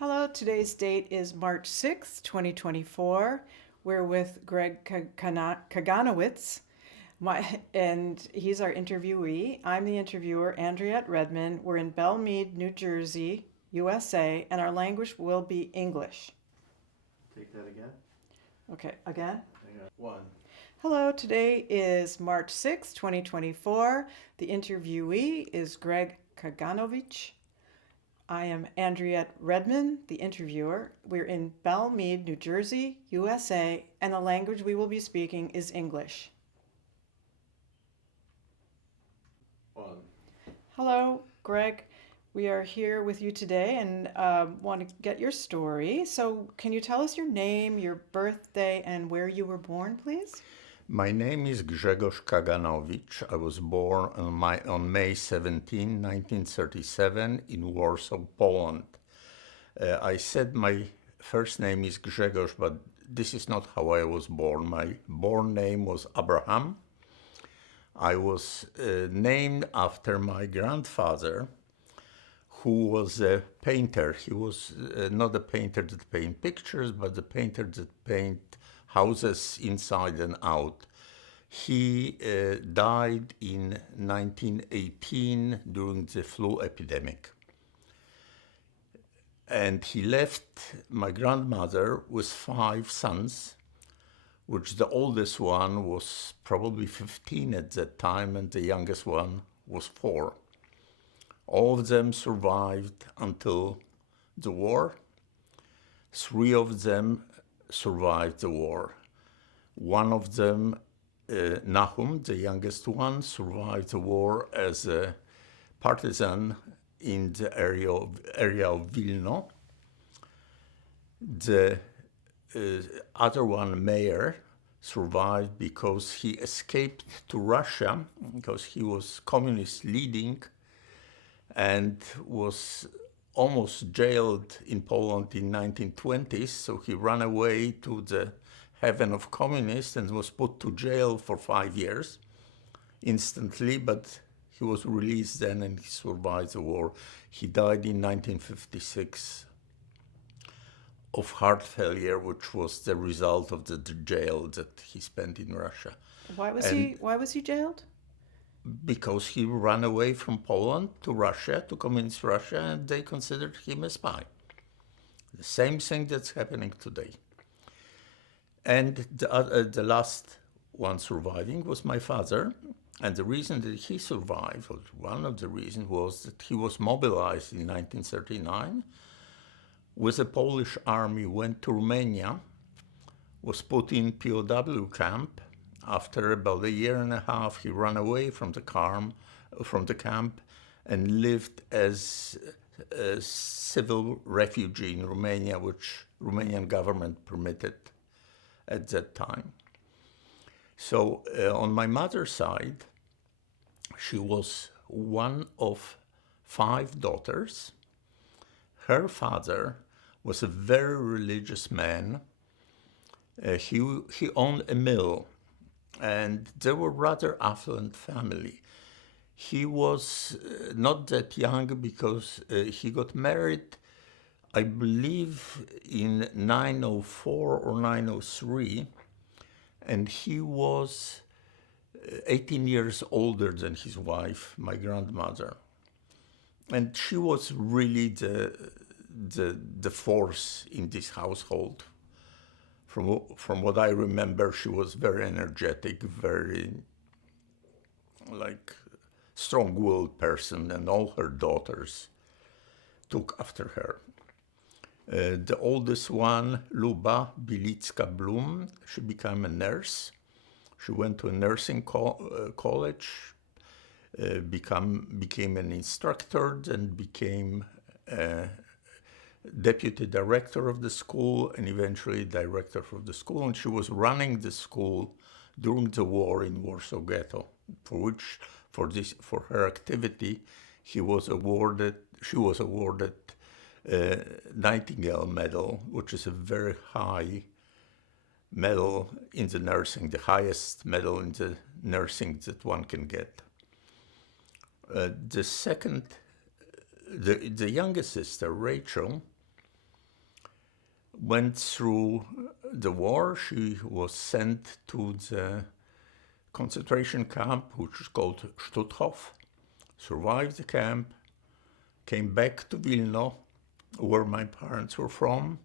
Hello, today's date is March 6th, 2024. We're with Kaganowicz, and he's our interviewee. I'm the interviewer, Andriette Redmond. We're in Belmead, New Jersey, USA, and our language will be English. Take that again. Okay, again? One. Hello, today is March 6th, 2024. The interviewee is Greg Kaganowicz. I am Andriette Redmond, the interviewer. We're in Belmead, New Jersey, USA, and the language we will be speaking is English. One. Hello, Greg. We are here with you today and want to get your story. So can you tell us your name, your birthday, and where you were born, please? My name is Grzegorz Kaganowicz. I was born on May 17, 1937 in Warsaw, Poland. I said my first name is Grzegorz, but this is not how I was born. My born name was Abraham. I was named after my grandfather, who was a painter. He was not a painter that painted pictures, but a painter that painted houses inside and out. He died in 1918 during the flu epidemic. And he left my grandmother with 5 sons, which the oldest one was probably 15 at that time, and the youngest one was 4. All of them survived until the war. 3 of them survived the war. One of them, Nahum, the youngest one, survived the war as a partisan in the area of Vilno. The other one, Meir, survived because he escaped to Russia, because he was communist leading and was almost jailed in Poland in 1920s, so he ran away to the heaven of communists and was put to jail for 5 years instantly, but he was released then and he survived the war. He died in 1956 of heart failure, which was the result of the jail that he spent in Russia. Why was he jailed? Because he ran away from Poland to Russia, to communist Russia, and they considered him a spy. The same thing that's happening today. And the last one surviving was my father. And the reason that he survived, or one of the reasons, was that he was mobilized in 1939 with the Polish army, went to Romania, was put in POW camp. After about a year and a half, he ran away from the camp and lived as a civil refugee in Romania, which Romanian government permitted at that time. So on my mother's side, she was one of 5 daughters. Her father was a very religious man. He owned a mill, and they were rather affluent family. He was not that young because he got married, I believe, in 904 or 903, and he was 18 years older than his wife, my grandmother. And she was really the force in this household. From what I remember, she was very energetic, very strong-willed person, and all her daughters took after her. The oldest one, Luba Bilicka-Blum, she became a nurse. She went to a nursing college, became an instructor, then became deputy director of the school and eventually director of the school. And she was running the school during the war in Warsaw ghetto, for her activity, she was awarded Nightingale Medal, which is a very high medal in the nursing, the highest medal in the nursing that one can get. The youngest sister, Rachel, went through the war. She was sent to the concentration camp, which is called Stutthof, survived the camp, came back to Vilna, where my parents were from,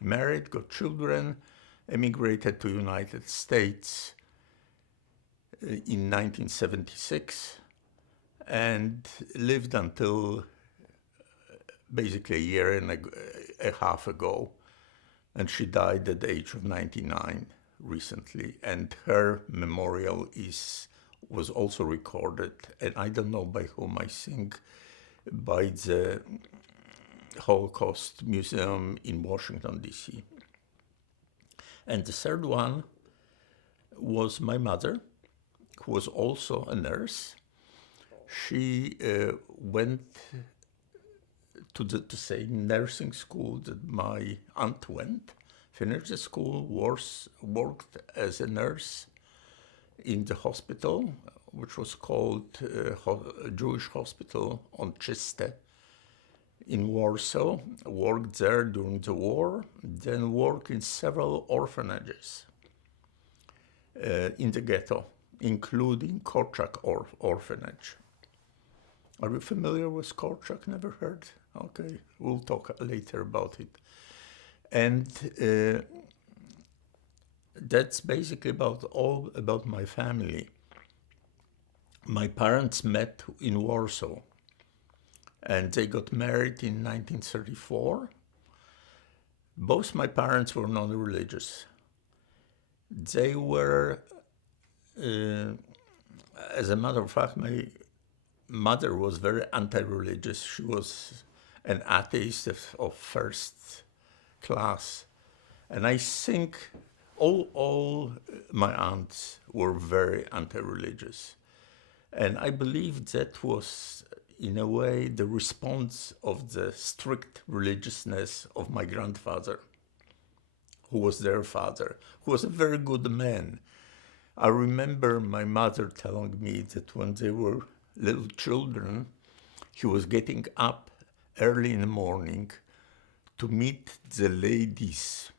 married, got children, emigrated to United States in 1976, and lived until basically a year and a half ago. And she died at the age of 99 recently. And her memorial was also recorded, and I don't know by whom, I think by the Holocaust Museum in Washington, D.C. And the third one was my mother, who was also a nurse. She went to the same nursing school that my aunt went, finished the school, worked as a nurse in the hospital, which was called Jewish Hospital on Czyste in Warsaw, worked there during the war, then worked in several orphanages in the ghetto, including Korczak orphanage. Are you familiar with Korczak? Never heard? Okay, we'll talk later about it. And that's basically all about my family. My parents met in Warsaw, and they got married in 1934. Both my parents were non-religious. They were, as a matter of fact, my mother was very anti-religious. She was an atheist of first class. And I think all my aunts were very anti-religious. And I believe that was, in a way, the response of the strict religiousness of my grandfather, who was their father, who was a very good man. I remember my mother telling me that when they were little children, he was getting up early in the morning to meet the ladies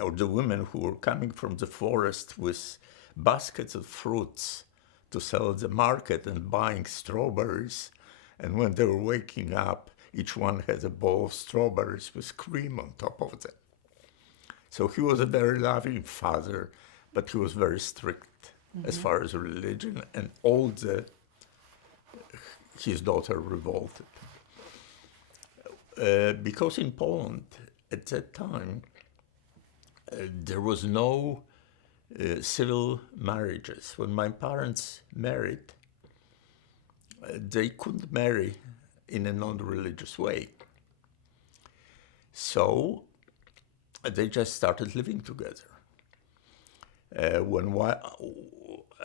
or the women who were coming from the forest with baskets of fruits to sell at the market and buying strawberries. And when they were waking up, each one had a bowl of strawberries with cream on top of them. So he was a very loving father, but he was very strict as far as religion, and his daughter revolted. Because in Poland, at that time, there was no civil marriages. When my parents married, they couldn't marry in a non-religious way. So they just started living together.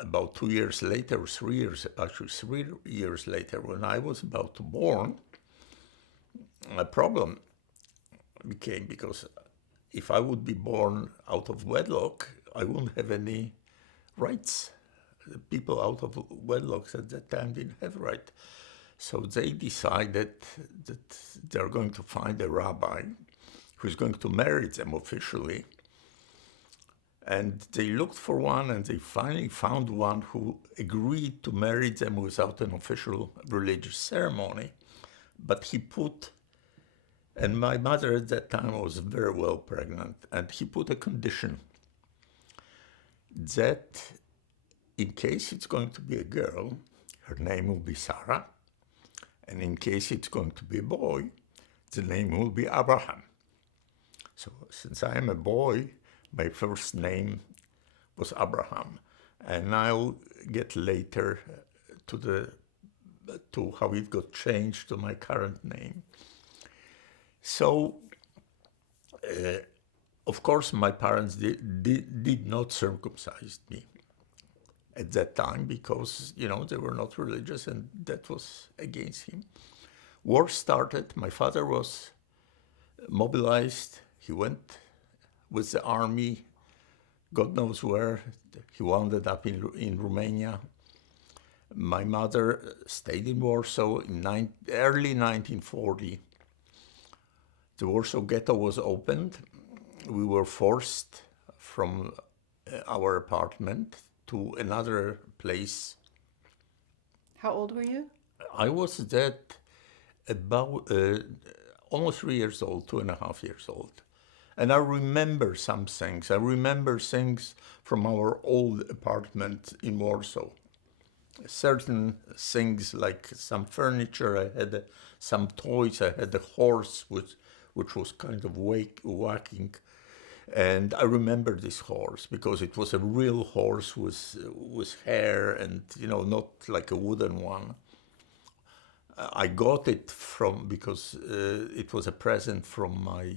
About 2 years later, 3 years, actually 3 years later, when I was about to born, a problem became, because if I would be born out of wedlock, I wouldn't have any rights. The people out of wedlock at that time didn't have right. So they decided that they're going to find a rabbi who's going to marry them officially. And they looked for one, and they finally found one who agreed to marry them without an official religious ceremony. But he put, and my mother at that time was very well pregnant, and he put a condition that in case it's going to be a girl, her name will be Sarah, and in case it's going to be a boy, the name will be Abraham. So since I am a boy, my first name was Abraham, and I'll get later to how it got changed to my current name. So, of course, my parents did not circumcise me at that time because, they were not religious, and that was against him. War started. My father was mobilized. He went with the army, God knows where. He wound up in Romania. My mother stayed in Warsaw in early 1940. The Warsaw ghetto was opened, we were forced from our apartment to another place. How old were you? I was that about almost 3 years old, 2.5 years old. And I remember some things. I remember things from our old apartment in Warsaw. Certain things like some furniture, I had some toys, I had a horse which was kind of whacking. And I remember this horse because it was a real horse with hair and, not like a wooden one. I got it because it was a present from my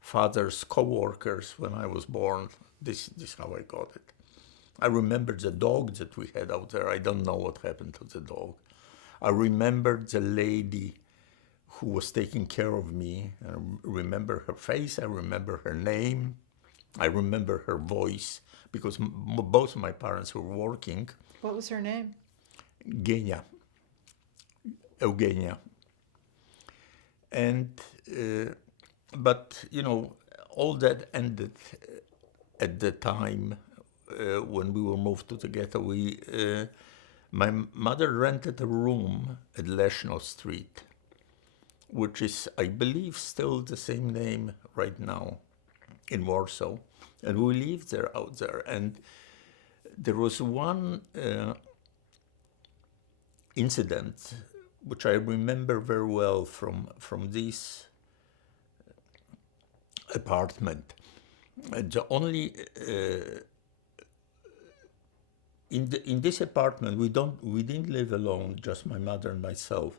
father's co-workers when I was born. This is how I got it. I remember the dog that we had out there. I don't know what happened to the dog. I remember the lady who was taking care of me. I remember her face. I remember her name. I remember her voice because both of my parents were working. What was her name? Eugenia. And, but, all that ended at the time when we were moved to the ghetto. My mother rented a room at Leszno Street, which is, I believe, still the same name right now in Warsaw. And we lived there out there. And there was one incident which I remember very well from this apartment. The only in this apartment we didn't live alone, just my mother and myself.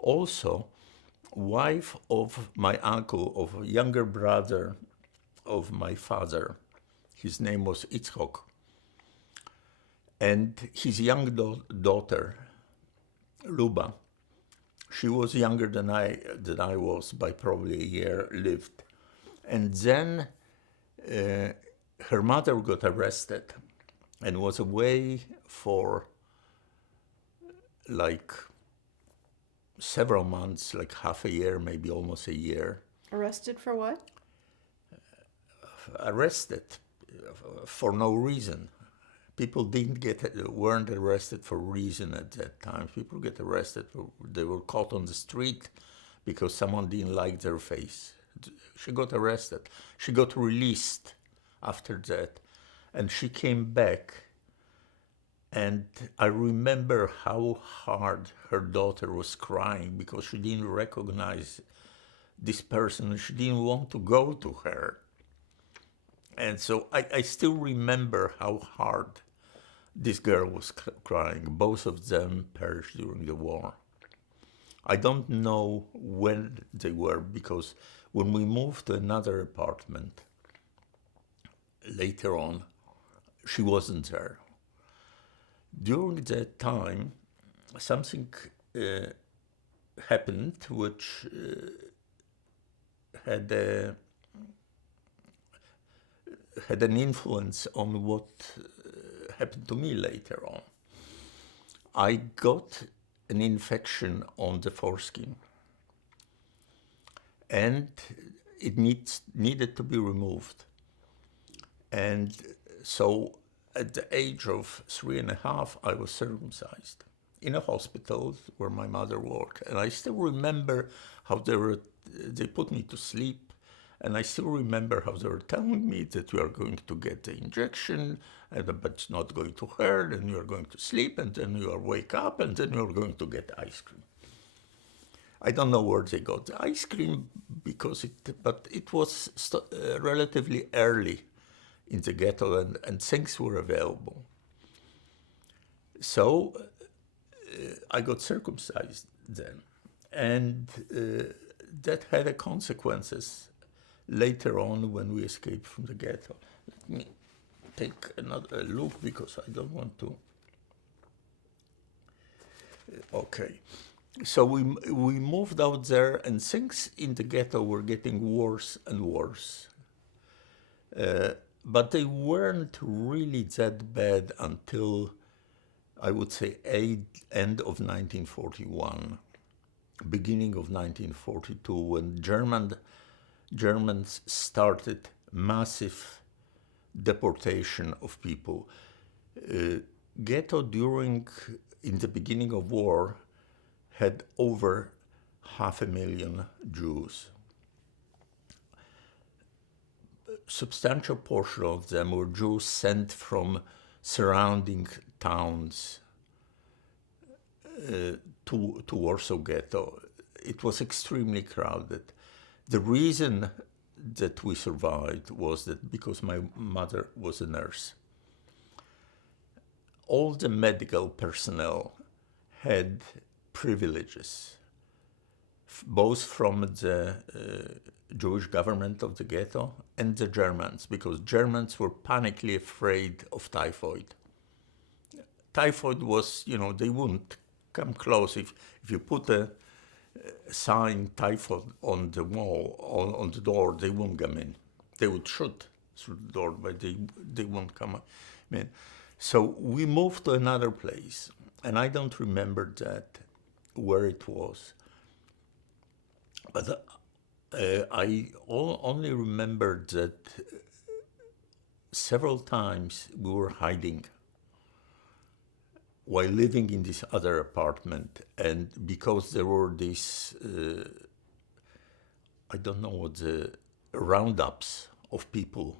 Also, wife of my uncle, of a younger brother of my father, his name was Itzhok, and his young daughter, Luba. She was younger than I was by probably a year, lived. And then her mother got arrested and was away for like several months, like half a year, maybe almost a year. Arrested for what? Arrested for no reason. People weren't arrested for reason at that time. People get arrested, they were caught on the street because someone didn't like their face. She got arrested. She got released after that. And she came back. And I remember how hard her daughter was crying because she didn't recognize this person. She didn't want to go to her. And so I still remember how hard this girl was crying. Both of them perished during the war. I don't know when they were, because when we moved to another apartment later on, she wasn't there. During that time, something happened which had an influence on what happened to me later on. I got an infection on the foreskin, and it needed to be removed. And so at the age of 3.5, I was circumcised in a hospital where my mother worked. And I still remember how they put me to sleep. And I still remember how they were telling me that you are going to get the injection, but it's not going to hurt, and you are going to sleep, and then you will wake up, and then you are going to get ice cream. I don't know where they got the ice cream, but it was relatively early in the ghetto, and things were available. So I got circumcised then, and that had consequences later on when we escaped from the ghetto. Let me take another look because I don't want to. Okay. So we moved out there, and things in the ghetto were getting worse and worse. But they weren't really that bad until, I would say, end of 1941, beginning of 1942, when Germans started massive deportation of people. Ghetto in the beginning of war, had over 500,000 Jews. Substantial portion of them were Jews sent from surrounding towns to Warsaw Ghetto. It was extremely crowded. The reason that we survived was that because my mother was a nurse. All the medical personnel had privileges, both from the Jewish government of the ghetto and the Germans, because Germans were panically afraid of typhoid. Typhoid was, they wouldn't come close. If you put a sign typhoid on the wall, on the door, they won't come in. They would shoot through the door, but they won't come in. So we moved to another place, and I don't remember where it was. But I only remember that several times we were hiding while living in this other apartment, and because there were these, I don't know what the roundups of people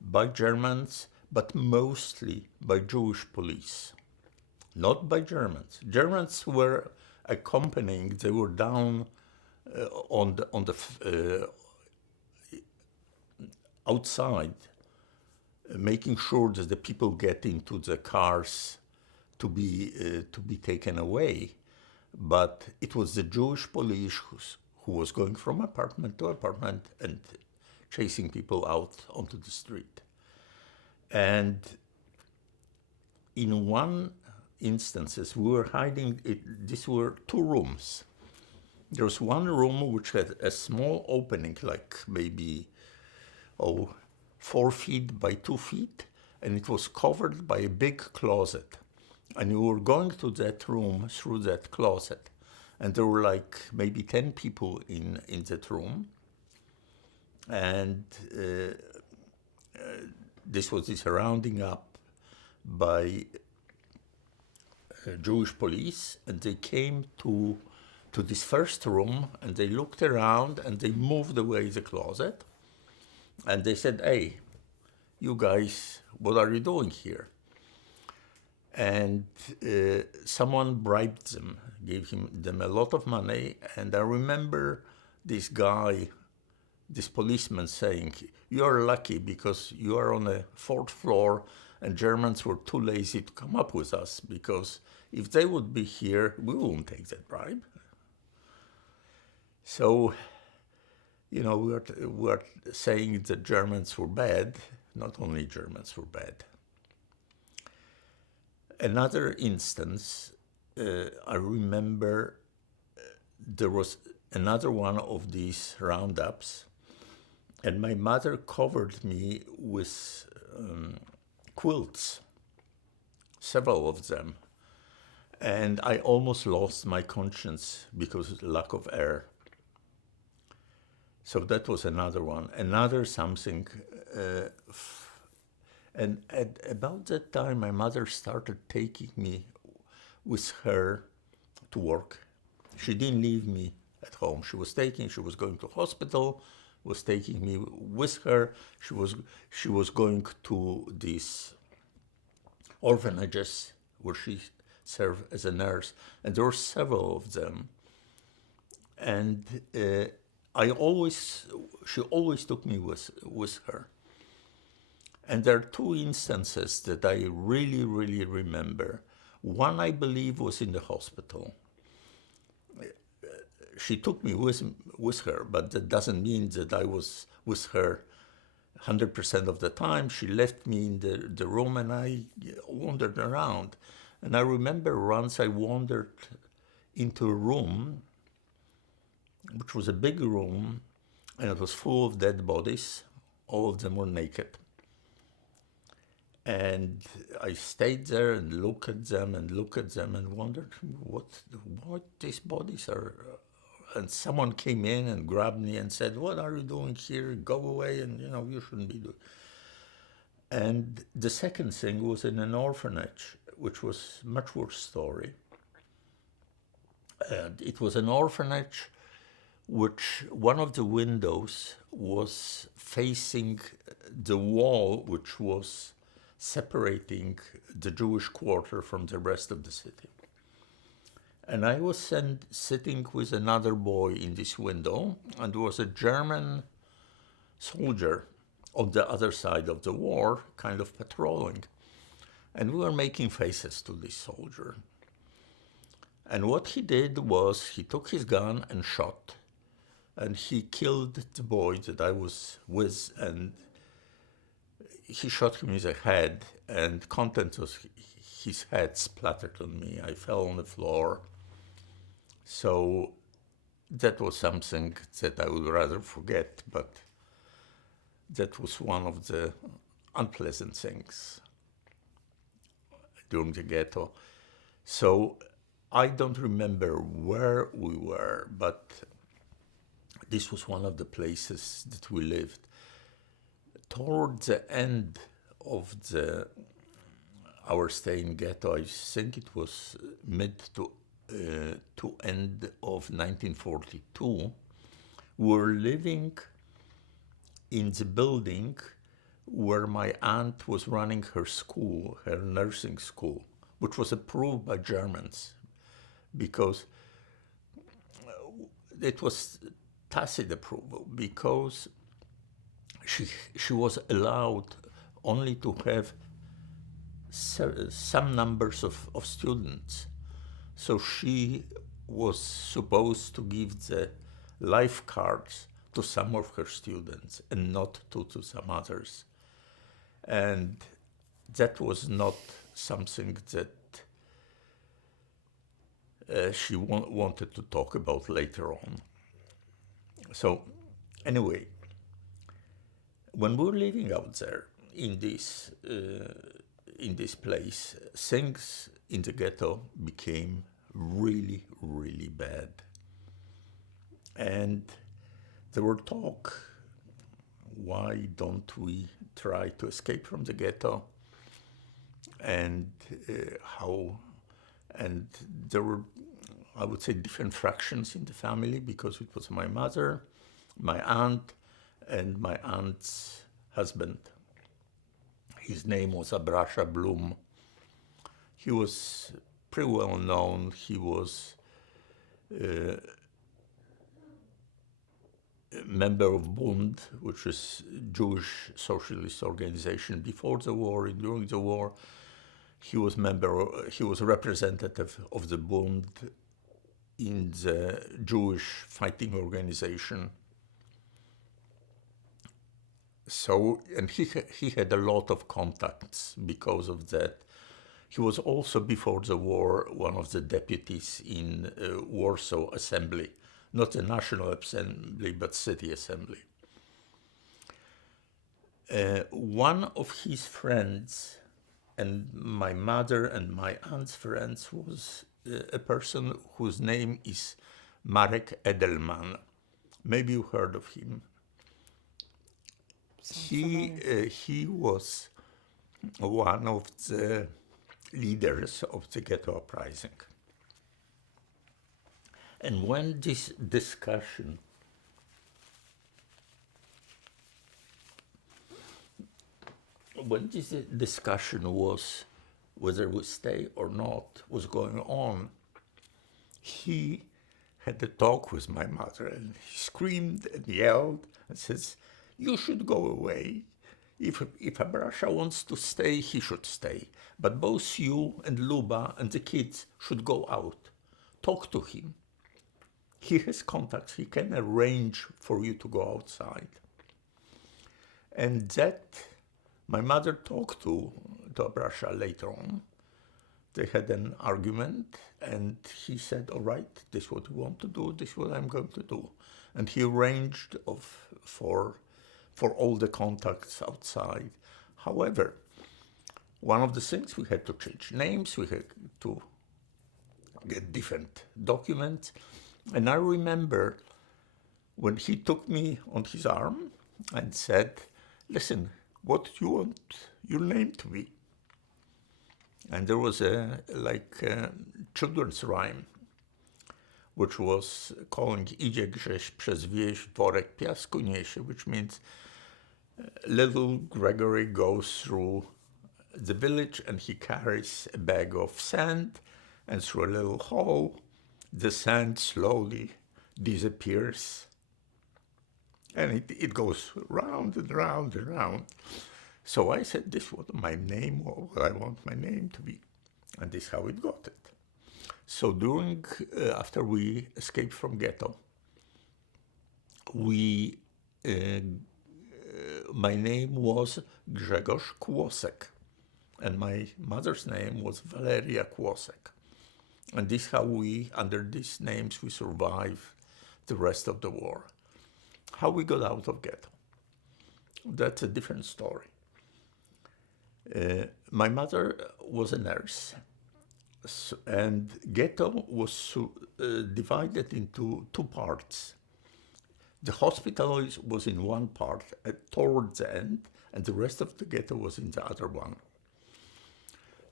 by Germans, but mostly by Jewish police, not by Germans. Germans were accompanying, they were down on the outside, making sure that the people get into the cars to be taken away. But it was the Jewish police who was going from apartment to apartment and chasing people out onto the street. And in one instances, we were hiding, these were 2 rooms. There was one room which had a small opening, like maybe 4 feet by 2 feet, and it was covered by a big closet. And you were going to that room through that closet, and there were like maybe 10 people in that room. And this was this rounding up by Jewish police, and they came to this first room, and they looked around, and they moved away the closet, and they said, "Hey, you guys, what are you doing here?" And someone bribed them, gave them a lot of money, and I remember this guy, this policeman saying, "You are lucky because you are on a 4th floor, and Germans were too lazy to come up with us, because if they would be here, we wouldn't take that bribe." So, we're saying that Germans were bad. Not only Germans were bad. Another instance, I remember there was another one of these roundups, and my mother covered me with quilts, several of them, and I almost lost my conscience because of the lack of air. So that was another one, another something. And at about that time, my mother started taking me with her to work. She didn't leave me at home. She was going to hospital, was taking me with her. She was going to these orphanages where she served as a nurse, and there were several of them. And she always took me with her. And there are 2 instances that I really, really remember. One, I believe, was in the hospital. She took me with her, but that doesn't mean that I was with her 100% of the time. She left me in the room, and I wandered around. And I remember once I wandered into a room, which was a big room, and it was full of dead bodies. All of them were naked. And I stayed there and looked at them and wondered what these bodies are and someone came in and grabbed me and said, "What are you doing here? Go away, and you shouldn't be doing." And the second thing was in an orphanage, which was a much worse story. And it was an orphanage which one of the windows was facing the wall which was separating the Jewish quarter from the rest of the city. And I was sitting with another boy in this window, and there was a German soldier on the other side of the wall, kind of patrolling. And we were making faces to this soldier. And what he did was he took his gun and shot. And he killed the boy that I was with, and he shot him in the head, and contents of his head splattered on me. I fell on the floor. So that was something that I would rather forget, but that was one of the unpleasant things during the ghetto. So I don't remember where we were, but this was one of the places that we lived. Toward the end of our stay in ghetto, I think it was mid to end of 1942, we were living in the building where my aunt was running her school, her nursing school, which was approved by Germans because it was tacit approval, because she was allowed only to have some numbers of students. So she was supposed to give the life cards to some of her students and not to some others. And that was not something that she wanted to talk about later on. So anyway, when we were living out there in this place, things in the ghetto became really, really bad. And there were talk, why don't we try to escape from the ghetto? And and there were, I would say, different fractions in the family, because it was my mother, my aunt, and my aunt's husband. His name was Abrasha Blum. He was pretty well known. He was a member of Bund, which is Jewish socialist organization before the war and during the war. He was representative of the Bund in the Jewish fighting organization. So, and he had a lot of contacts because of that. He was also, before the war, one of the deputies in Warsaw Assembly, not the National Assembly, but City Assembly. One of his friends, and my mother and my aunt's friends, was a person whose name is Marek Edelman. Maybe you heard of him. He was one of the leaders of the ghetto uprising. And when this discussion was whether we stay or not was going on, he had a talk with my mother, and he screamed and yelled and says, "You should go away. If Abrasha wants to stay, he should stay. But both you and Luba and the kids should go out. Talk to him. He has contacts. He can arrange for you to go outside." And that my mother talked to Abrasha later on. They had an argument, and he said, "All right, this is what you want to do, this is what I'm going to do." And he arranged for all the contacts outside. However, one of the things, we had to change names, we had to get different documents, And I remember when he took me on his arm and said, listen, what do you want your name to be? And there was a children's rhyme, which was calling Idzie Grześ przez wieś, worek piasku niesie, which means little Gregory goes through the village and he carries a bag of sand, and through a little hole, the sand slowly disappears. And it goes round and round and round. So I said, this is what my name, what I want my name to be. And this is how it got it. So after we escaped from ghetto, my name was Grzegorz Kłosek, and my mother's name was Valeria Kłosek. And this is how under these names, we survived the rest of the war. How we got out of ghetto, that's a different story. My mother was a nurse, and ghetto was divided into two parts. The hospital was in one part towards the end, and the rest of the ghetto was in the other one.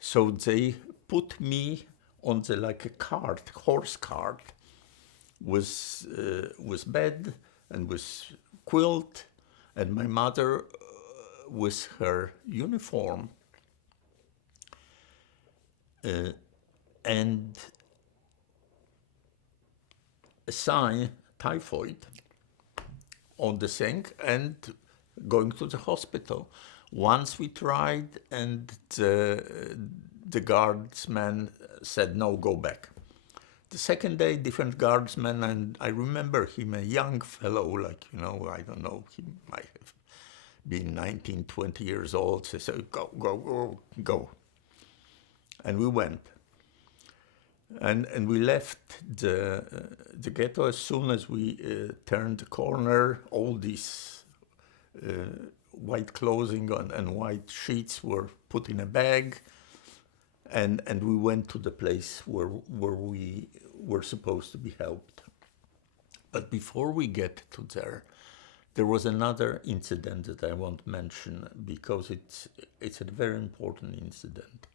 So they put me on like a cart, horse cart, with bed and with quilt, and my mother with her uniform and a sign, typhoid, on the thing, and going to the hospital. Once we tried, and the guardsman said, no, go back. The second day, different guardsmen, and I remember him, a young fellow, like, I don't know, he might have been 19, 20 years old. They said, go, go, go, go. And we went. And we left the ghetto as soon as we turned the corner. All these white clothing and white sheets were put in a bag, and we went to the place where we were supposed to be helped. But before we get to there was another incident that I won't mention because it's a very important incident.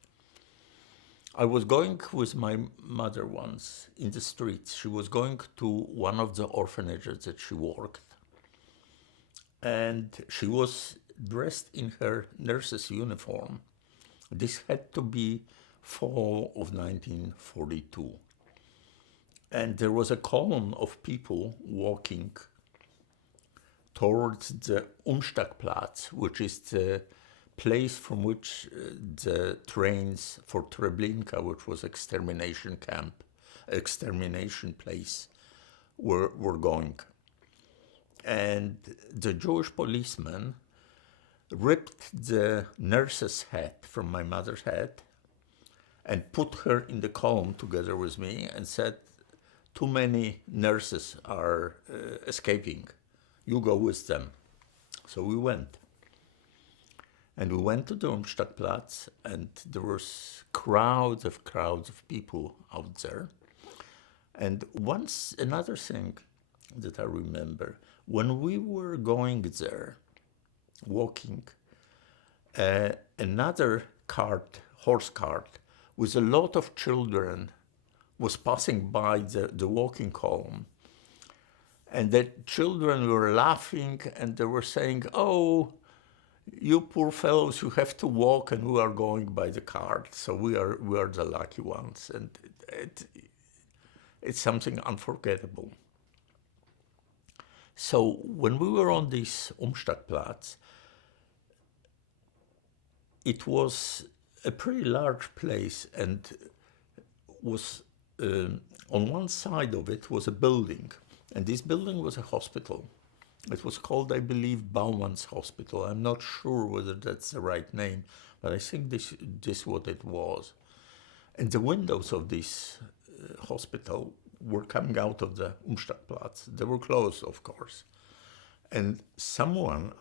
I was going with my mother once in the streets. She was going to one of the orphanages that she worked. And she was dressed in her nurse's uniform. This had to be fall of 1942. And there was a column of people walking towards the Umstagplatz, which is the place from which the trains for Treblinka, which was extermination place, were going. And the Jewish policeman ripped the nurse's hat from my mother's head and put her in the column together with me and said, too many nurses are escaping. You go with them. So we went. And we went to the Umstagplatz, and there was crowds of people out there. And another thing that I remember, when we were going there, walking, another horse cart, with a lot of children, was passing by the walking column. And the children were laughing, and they were saying, oh, you poor fellows, you have to walk, and we are going by the cart. So we are the lucky ones. And it's something unforgettable. So when we were on this Umstagplatz, it was a pretty large place, and was on one side of it was a building, and this building was a hospital. It was called, I believe, Bauman's Hospital. I'm not sure whether that's the right name, but I think this is what it was. And the windows of this hospital were coming out of the Umstagplatz. They were closed, of course. And someone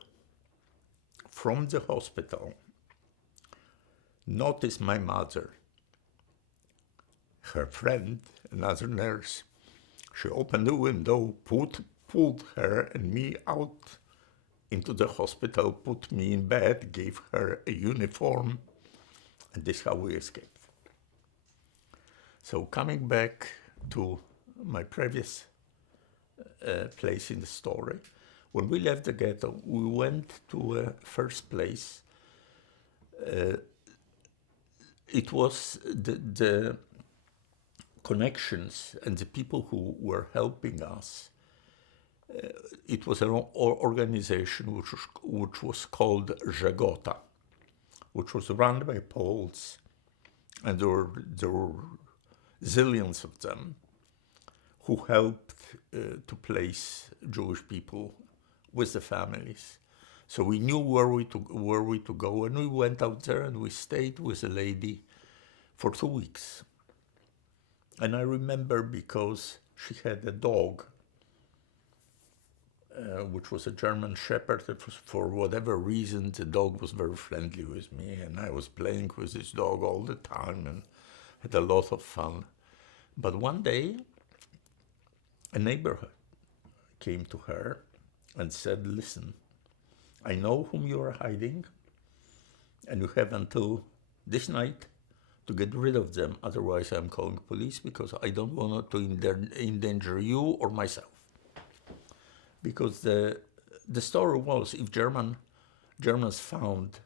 from the hospital noticed my mother. Her friend, another nurse, She opened the window, pulled her and me out into the hospital, put me in bed, gave her a uniform, and this is how we escaped. So coming back to my previous place in the story, when we left the ghetto, we went to a first place. It was the connections and the people who were helping us. It was an organization which was called Grzegorz, which was run by Poles, and there were zillions of them who helped to place Jewish people with the families. So we knew where we to go, and we went out there and we stayed with a lady for 2 weeks. And I remember because she had a dog, which was a German Shepherd. It was, for whatever reason, the dog was very friendly with me, and I was playing with this dog all the time and had a lot of fun. But one day, a neighbor came to her and said, "Listen, I know whom you are hiding, and you have until this night to get rid of them. Otherwise, I'm calling police because I don't want to endanger you or myself." Because the story was, if Germans found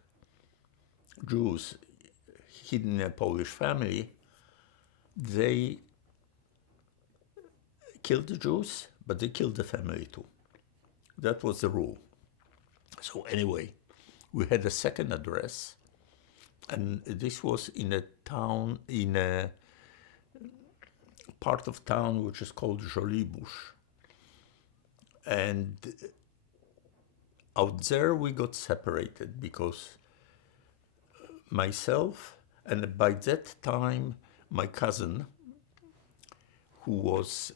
Jews hidden in a Polish family, they killed the Jews, but they killed the family too. That was the rule. So anyway, we had a second address, and this was in a town, in a part of town which is called Żoliborz. And out there we got separated because myself, and by that time my cousin, who was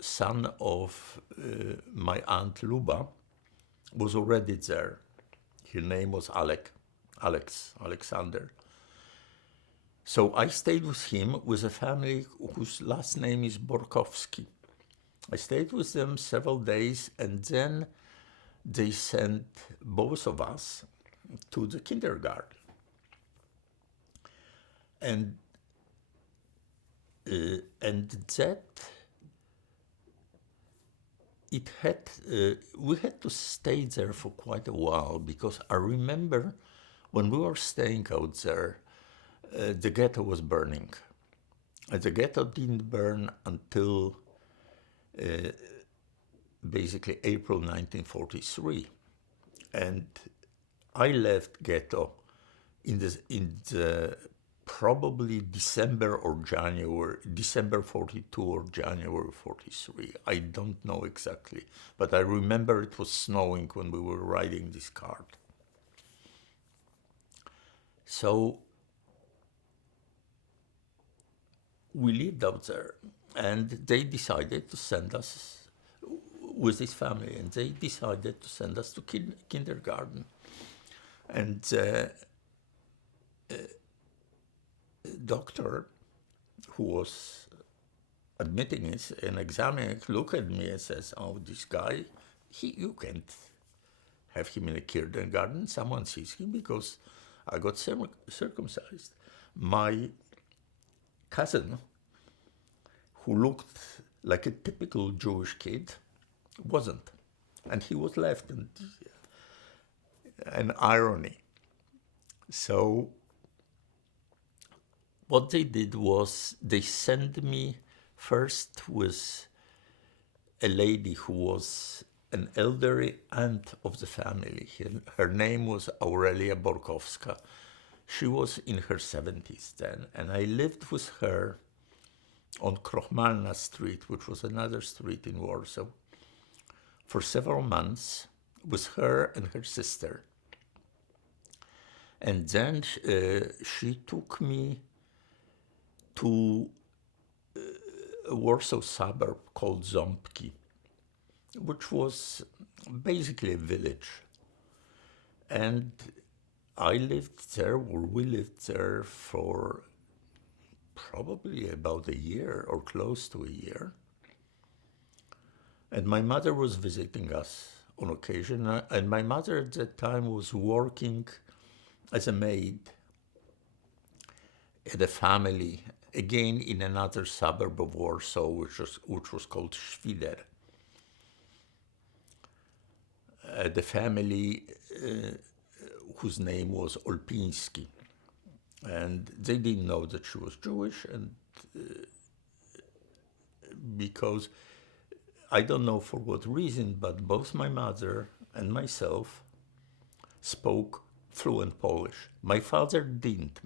son of my aunt Luba, was already there. His name was Alexander. So I stayed with him, with a family whose last name is Borkowski. I stayed with them several days, and then they sent both of us to the kindergarten. And that we had to stay there for quite a while, because I remember when we were staying out there, the ghetto was burning. And the ghetto didn't burn until basically April 1943. And I left ghetto in the probably December 42 or January 43. I don't know exactly, but I remember it was snowing when we were writing this card. So we lived out there, and they decided to send us with this family, and they decided to send us to kindergarten. And doctor who was admitting us and examining looked at me and says, "Oh, this guy, you can't have him in a kindergarten. Someone sees him because I got circumcised." My cousin, who looked like a typical Jewish kid, wasn't. And he was left, and an irony. So what they did was they sent me first with a lady who was an elderly aunt of the family. Her name was Aurelia Borkowska. She was in her 70s then, and I lived with her on Krochmalna Street, which was another street in Warsaw, for several months with her and her sister. And then she took me to a Warsaw suburb called Ząbki, which was basically a village. And I lived there, or we lived there for probably about a year or close to a year. And my mother was visiting us on occasion, and my mother at that time was working as a maid at a family, again in another suburb of Warsaw, which was called Świder. The family whose name was Olpiński. And they didn't know that she was Jewish, and because I don't know for what reason, but both my mother and myself spoke fluent Polish. My father didn't.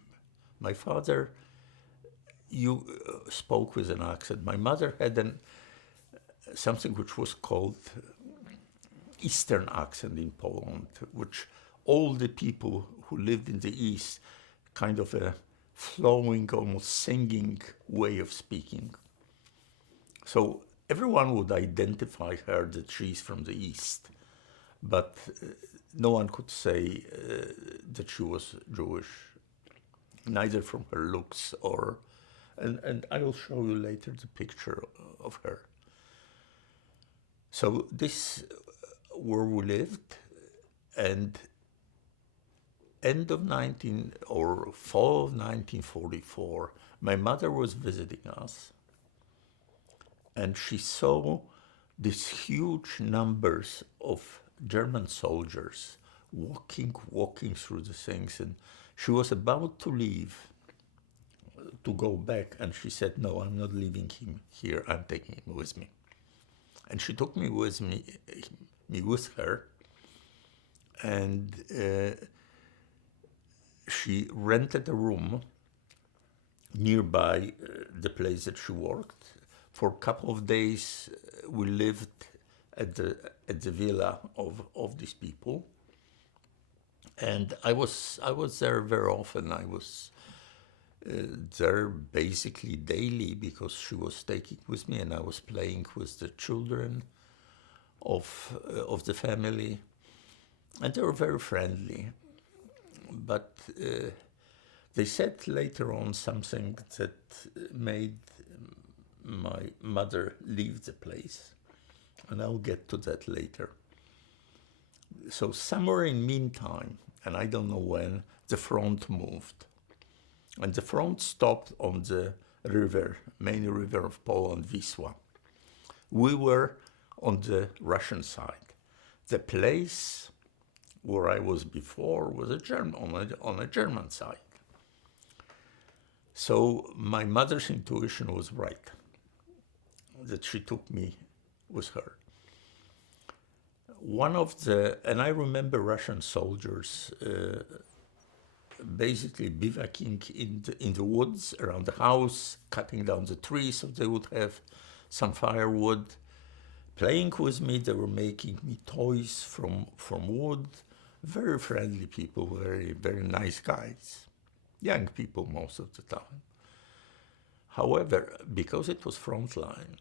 My father spoke with an accent. My mother had something which was called Eastern accent in Poland, which all the people who lived in the East, kind of a flowing, almost singing way of speaking. So everyone would identify her that she's from the East, but no one could say that she was Jewish, neither from her looks or, and I will show you later the picture of her. So this where we lived, and fall of 1944, my mother was visiting us, and she saw these huge numbers of German soldiers walking through the things, and she was about to leave, to go back, and she said, "No, I'm not leaving him here, I'm taking him with me." And she took me with her, and she rented a room nearby the place that she worked. For a couple of days, we lived at the villa of these people, and I was there very often. I was there basically daily because she was taking with me, and I was playing with the children of the family, and they were very friendly. But they said later on something that made my mother leave the place, and I'll get to that later. So somewhere in meantime, and I don't know when, the front moved. And the front stopped on the river, main river of Poland, Wisła. We were on the Russian side. The place where I was before was on a German side. So my mother's intuition was right, that she took me with her. And I remember Russian soldiers basically bivouacking in the woods around the house, cutting down the trees so they would have some firewood, playing with me. They were making me toys from wood. Very friendly people, very, very nice guys. Young people most of the time. However, because it was frontline,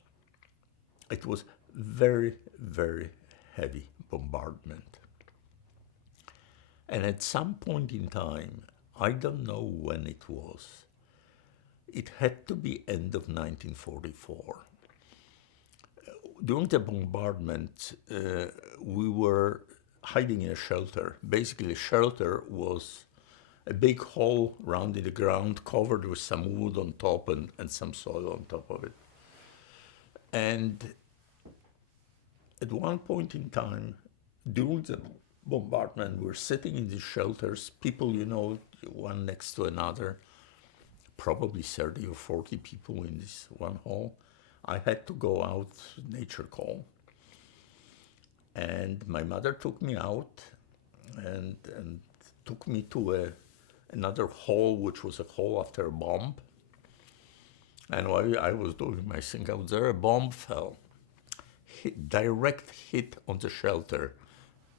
it was very, very heavy bombardment. And at some point in time, I don't know when it was, it had to be end of 1944. During the bombardment, we were hiding in a shelter. Basically, a shelter was a big hole round in the ground covered with some wood on top and some soil on top of it. And at one point in time, during the bombardment, we're sitting in these shelters, people, one next to another, probably 30 or 40 people in this one hall. I had to go out, nature call. And my mother took me out and took me to another hall, which was a hall after a bomb. And while I was doing my thing out there, a bomb fell. Direct hit on the shelter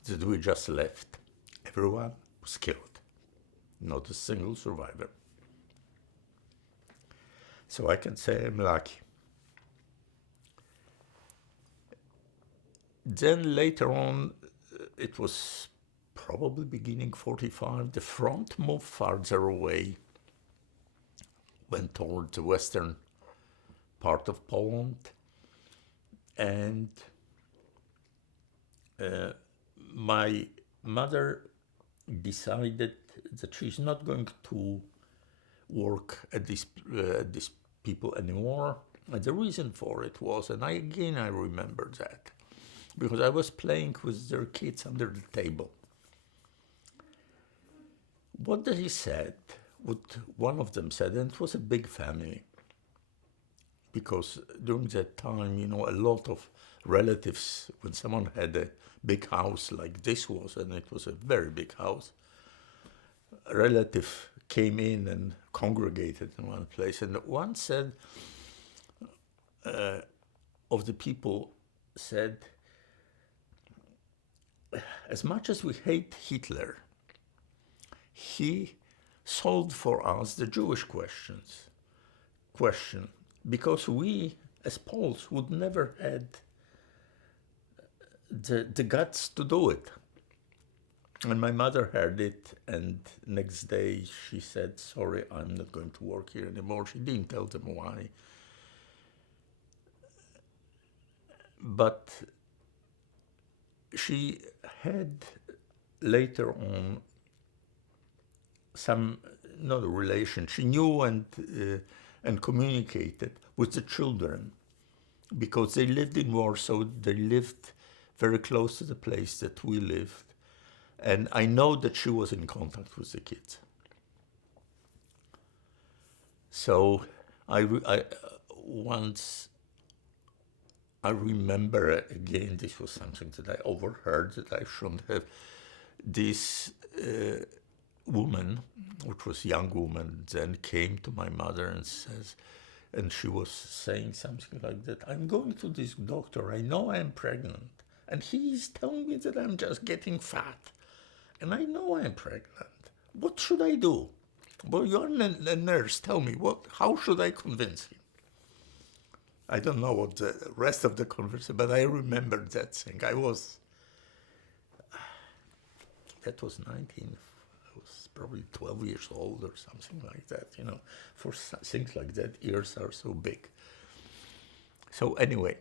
that we just left. Everyone was killed. Not a single survivor. So I can say I'm lucky. Then later on, it was probably beginning 45, the front moved farther away, went toward the western part of Poland, and my mother decided that she's not going to work at these people anymore. And the reason for it was, and I remember that, because I was playing with their kids under the table. What they said, what one of them said, and it was a big family, because during that time, a lot of relatives, when someone had a big house like this was, and it was a very big house, a relative came in and congregated in one place. And one said, of the people said, as much as we hate Hitler, he solved for us the Jewish question, because we, as Poles, would never had the guts to do it. And my mother heard it, and next day she said, sorry, I'm not going to work here anymore. She didn't tell them why. But she had later on some, not a relation, she knew and communicated with the children, because they lived in Warsaw, they lived very close to the place that we lived. And I know that she was in contact with the kids. So once I remember, again, this was something that I overheard that I shouldn't have. This woman, which was a young woman, then came to my mother and says, and she was saying something like that, I'm going to this doctor, I know I'm pregnant, and he's telling me that I'm just getting fat. And I know I'm pregnant. What should I do? Well, you're a nurse. Tell me, how should I convince him? I don't know what the rest of the conversation, but I remembered that thing. That was 19, I was probably 12 years old or something like that. For things like that, ears are so big. So anyway,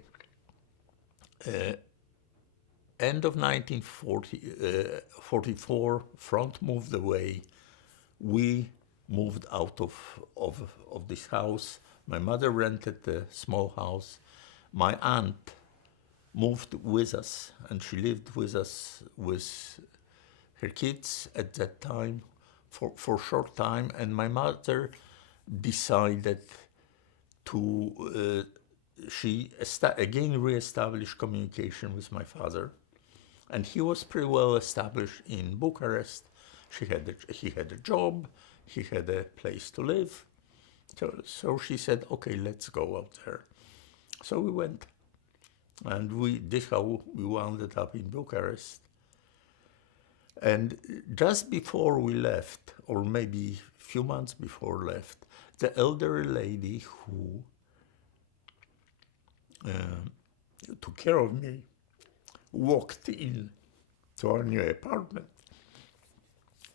end of 1944, front moved away. We moved out of this house. My mother rented a small house. My aunt moved with us, and she lived with us with her kids at that time for a short time. And my mother decided to, she again reestablished communication with my father. And he was pretty well established in Bucharest. He had a job, he had a place to live. So she said, okay, let's go out there. So we went. And this is how we wound up in Bucharest. And just before we left, or maybe a few months before left, the elderly lady who took care of me walked in to our new apartment,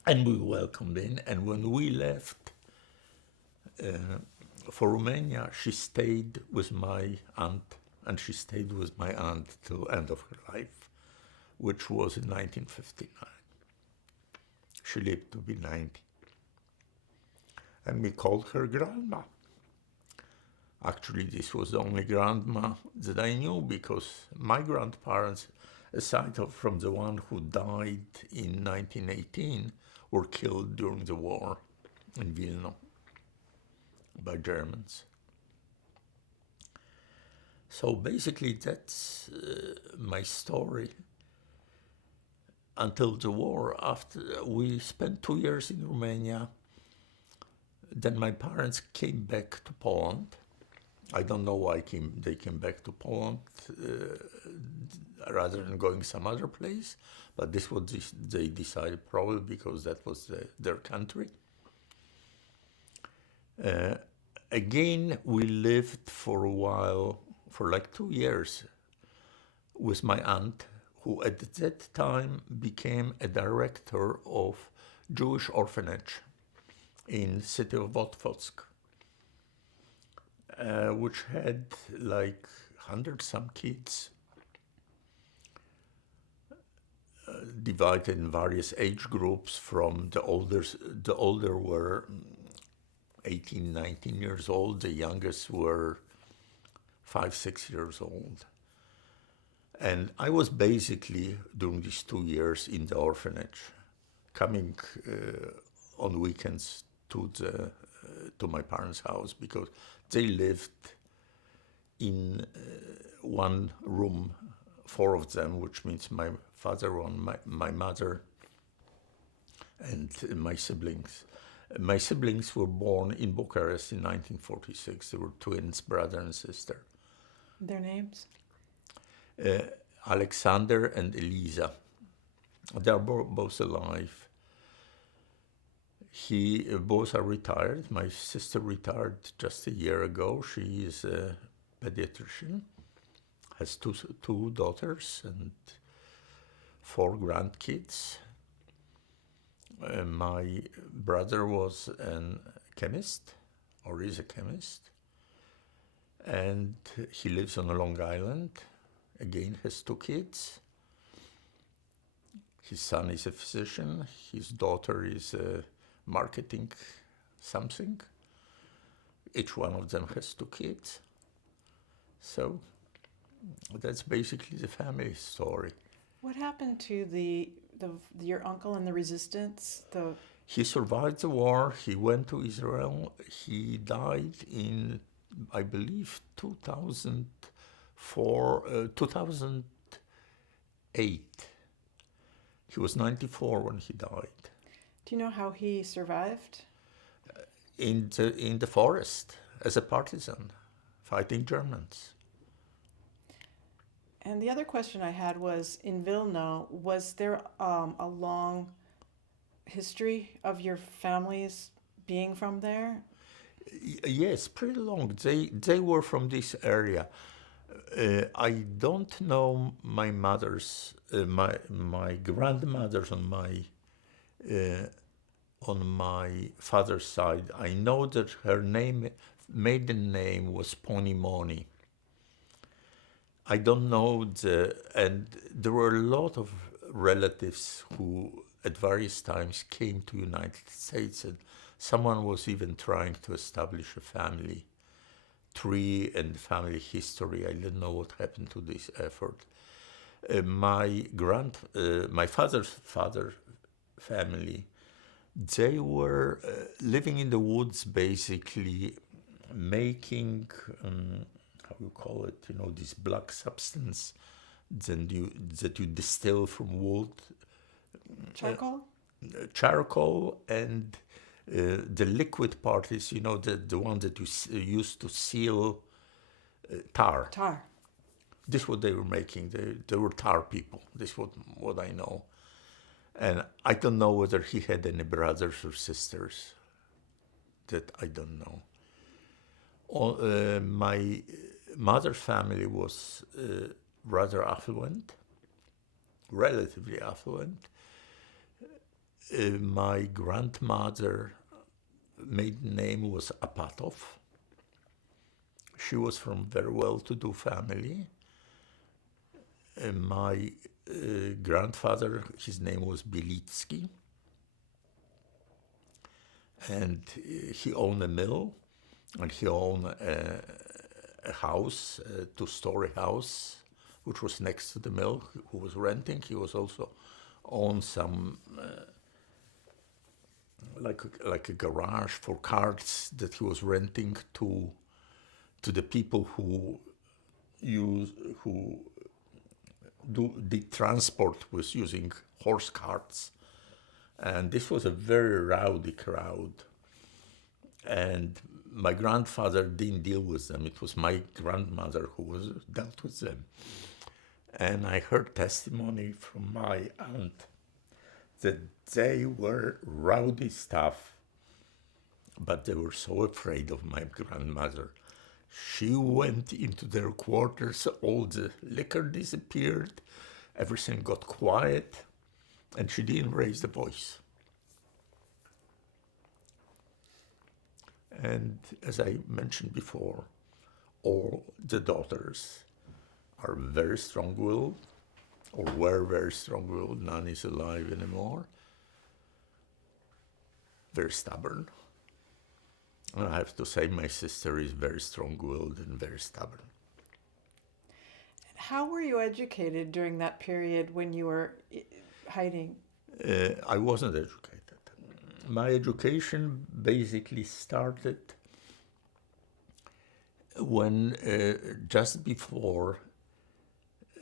and we welcomed in. And when we left for Romania, she stayed with my aunt, and she stayed with my aunt till end of her life, which was in 1959. She lived to be 90. And we called her grandma. Actually, this was the only grandma that I knew, because my grandparents, aside from the one who died in 1918, were killed during the war in Vilna by Germans. So basically, that's my story until the war. After we spent 2 years in Romania, then my parents came back to Poland. I don't know why they came back to Poland rather than going some other place, but this was they decided, probably because that was their country. Again, we lived for a while, for like 2 years, with my aunt, who at that time became a director of Jewish orphanage in the city of Wotwock, which had like 100 some kids. divided in various age groups. From the older were 18, 19 years old. The youngest were 5, 6 years old. And I was basically, during these 2 years, in the orphanage, coming on weekends to my parents' house, because they lived in one room, 4 of them, which means my father, my mother, and my siblings. My siblings were born in Bucharest in 1946. They were twins, brother and sister. Their names? Alexander and Elisa. They are both alive. Both are retired. My sister retired just a year ago. She is a pediatrician, has two daughters and 4 grandkids. My brother was a chemist, or is a chemist, and he lives on Long Island. Again, has 2 kids. His son is a physician. His daughter is a marketing something. Each one of them has 2 kids. So that's basically the family story. What happened to your uncle in the resistance? He survived the war. He went to Israel. He died in, I believe, 2008. He was 94 when he died. Do you know how he survived? In the forest as a partisan, fighting Germans. And the other question I had was, in Vilna, was there a long history of your families being from there? Yes, pretty long. They were from this area. I don't know my mother's, my grandmother's on my father's side. I know that her maiden name was Ponimoni. I don't know and there were a lot of relatives who at various times came to United States, and someone was even trying to establish a family tree and family history. I didn't know what happened to this effort. My father's father family, they were living in the woods, basically making how you call it, this black substance that you distill from wood. Charcoal? Charcoal, and the liquid part is, the one that you use to seal tar. Tar. This is what they were making. They were tar people. This is what I know. And I don't know whether he had any brothers or sisters. That I don't know. My mother's family was rather affluent, relatively affluent. My grandmother maiden name was Apatov. She was from very well-to-do family. My grandfather, his name was Bilitsky, and he owned a mill, and he owned a house, a 2-story house, which was next to the mill, who was renting. He was also owned some like a garage for carts that he was renting to the people who did transport with using horse carts. And this was a very rowdy crowd. And my grandfather didn't deal with them. It was my grandmother who dealt with them. And I heard testimony from my aunt that they were rowdy stuff, but they were so afraid of my grandmother. She went into their quarters, all the liquor disappeared, everything got quiet, and she didn't raise the voice. And as I mentioned before, all the daughters are very strong-willed, or were very strong-willed. None is alive anymore. Very stubborn. And I have to say my sister is very strong-willed and very stubborn. How were you educated during that period when you were hiding? I wasn't educated. My education basically started when just before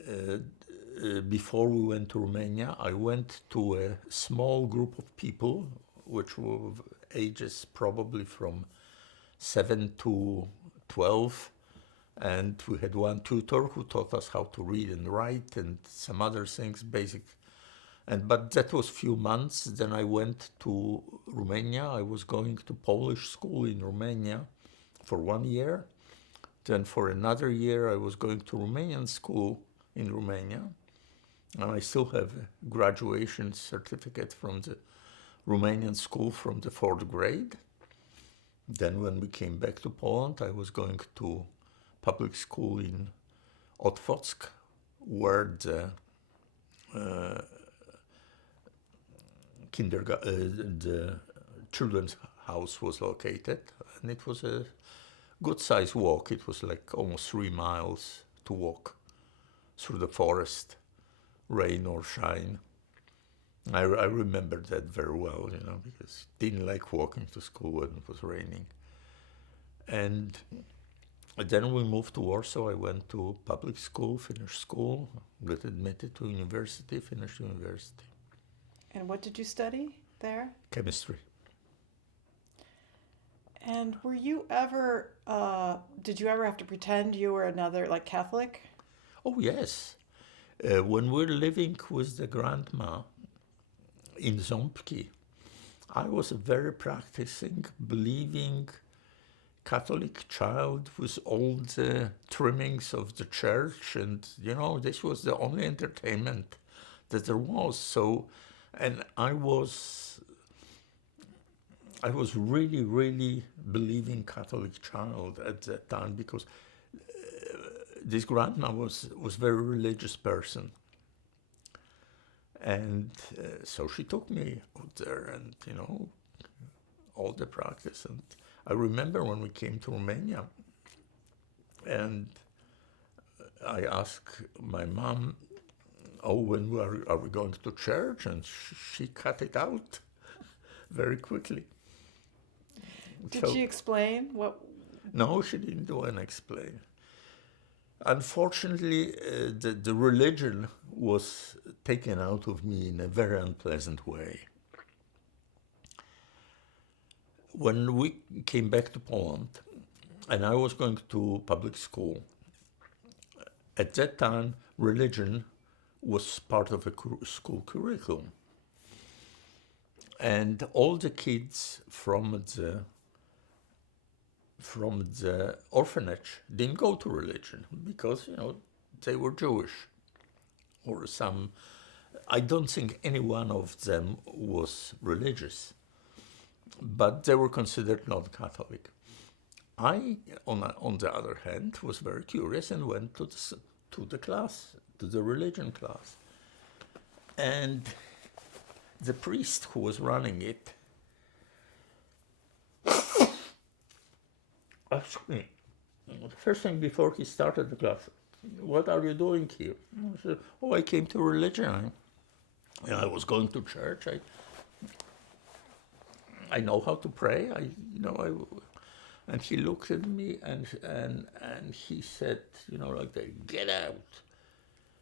we went to Romania. I went to a small group of people, which were ages probably from 7 to 12, and we had one tutor who taught us how to read and write and some other things, basic. But that was few months. Then I went to Romania. I was going to Polish school in Romania for 1 year. Then for another year, I was going to Romanian school in Romania. And I still have a graduation certificate from the Romanian school from the 4th grade. Then when we came back to Poland, I was going to public school in Otwock, where the the children's house was located, and it was a good-sized walk. It was like almost 3 miles to walk through the forest, rain or shine. I remember that very well, because I didn't like walking to school when it was raining. And then we moved to Warsaw. I went to public school, finished school, got admitted to university, finished university. And what did you study there? Chemistry. And were you ever, did you ever have to pretend you were another, like Catholic? Oh, yes. When we were living with the grandma in Ząbki, I was a very practicing, believing Catholic child with all the trimmings of the church, and this was the only entertainment that there was. So, and I was really, really believing Catholic child at that time, because this grandma was very religious person, and so she took me out there, and all the practice. And I remember when we came to Romania, and I asked my mom, "Oh, when are we going to church?" And she cut it out very quickly. Did she explain what? No, she didn't do an explain. Unfortunately, the religion was taken out of me in a very unpleasant way. When we came back to Poland, and I was going to public school, at that time, religion was part of a school curriculum. And all the kids from the orphanage didn't go to religion because, they were Jewish. Or some, I don't think any one of them was religious, but they were considered not Catholic. I, on the other hand, was very curious and went to the class, to the religion class. And the priest who was running it asked me, the first thing before he started the class, "What are you doing here?" I said, "Oh, I came to religion. I was going to church. I know how to pray. And he looked at me and he said, like that, "Get out.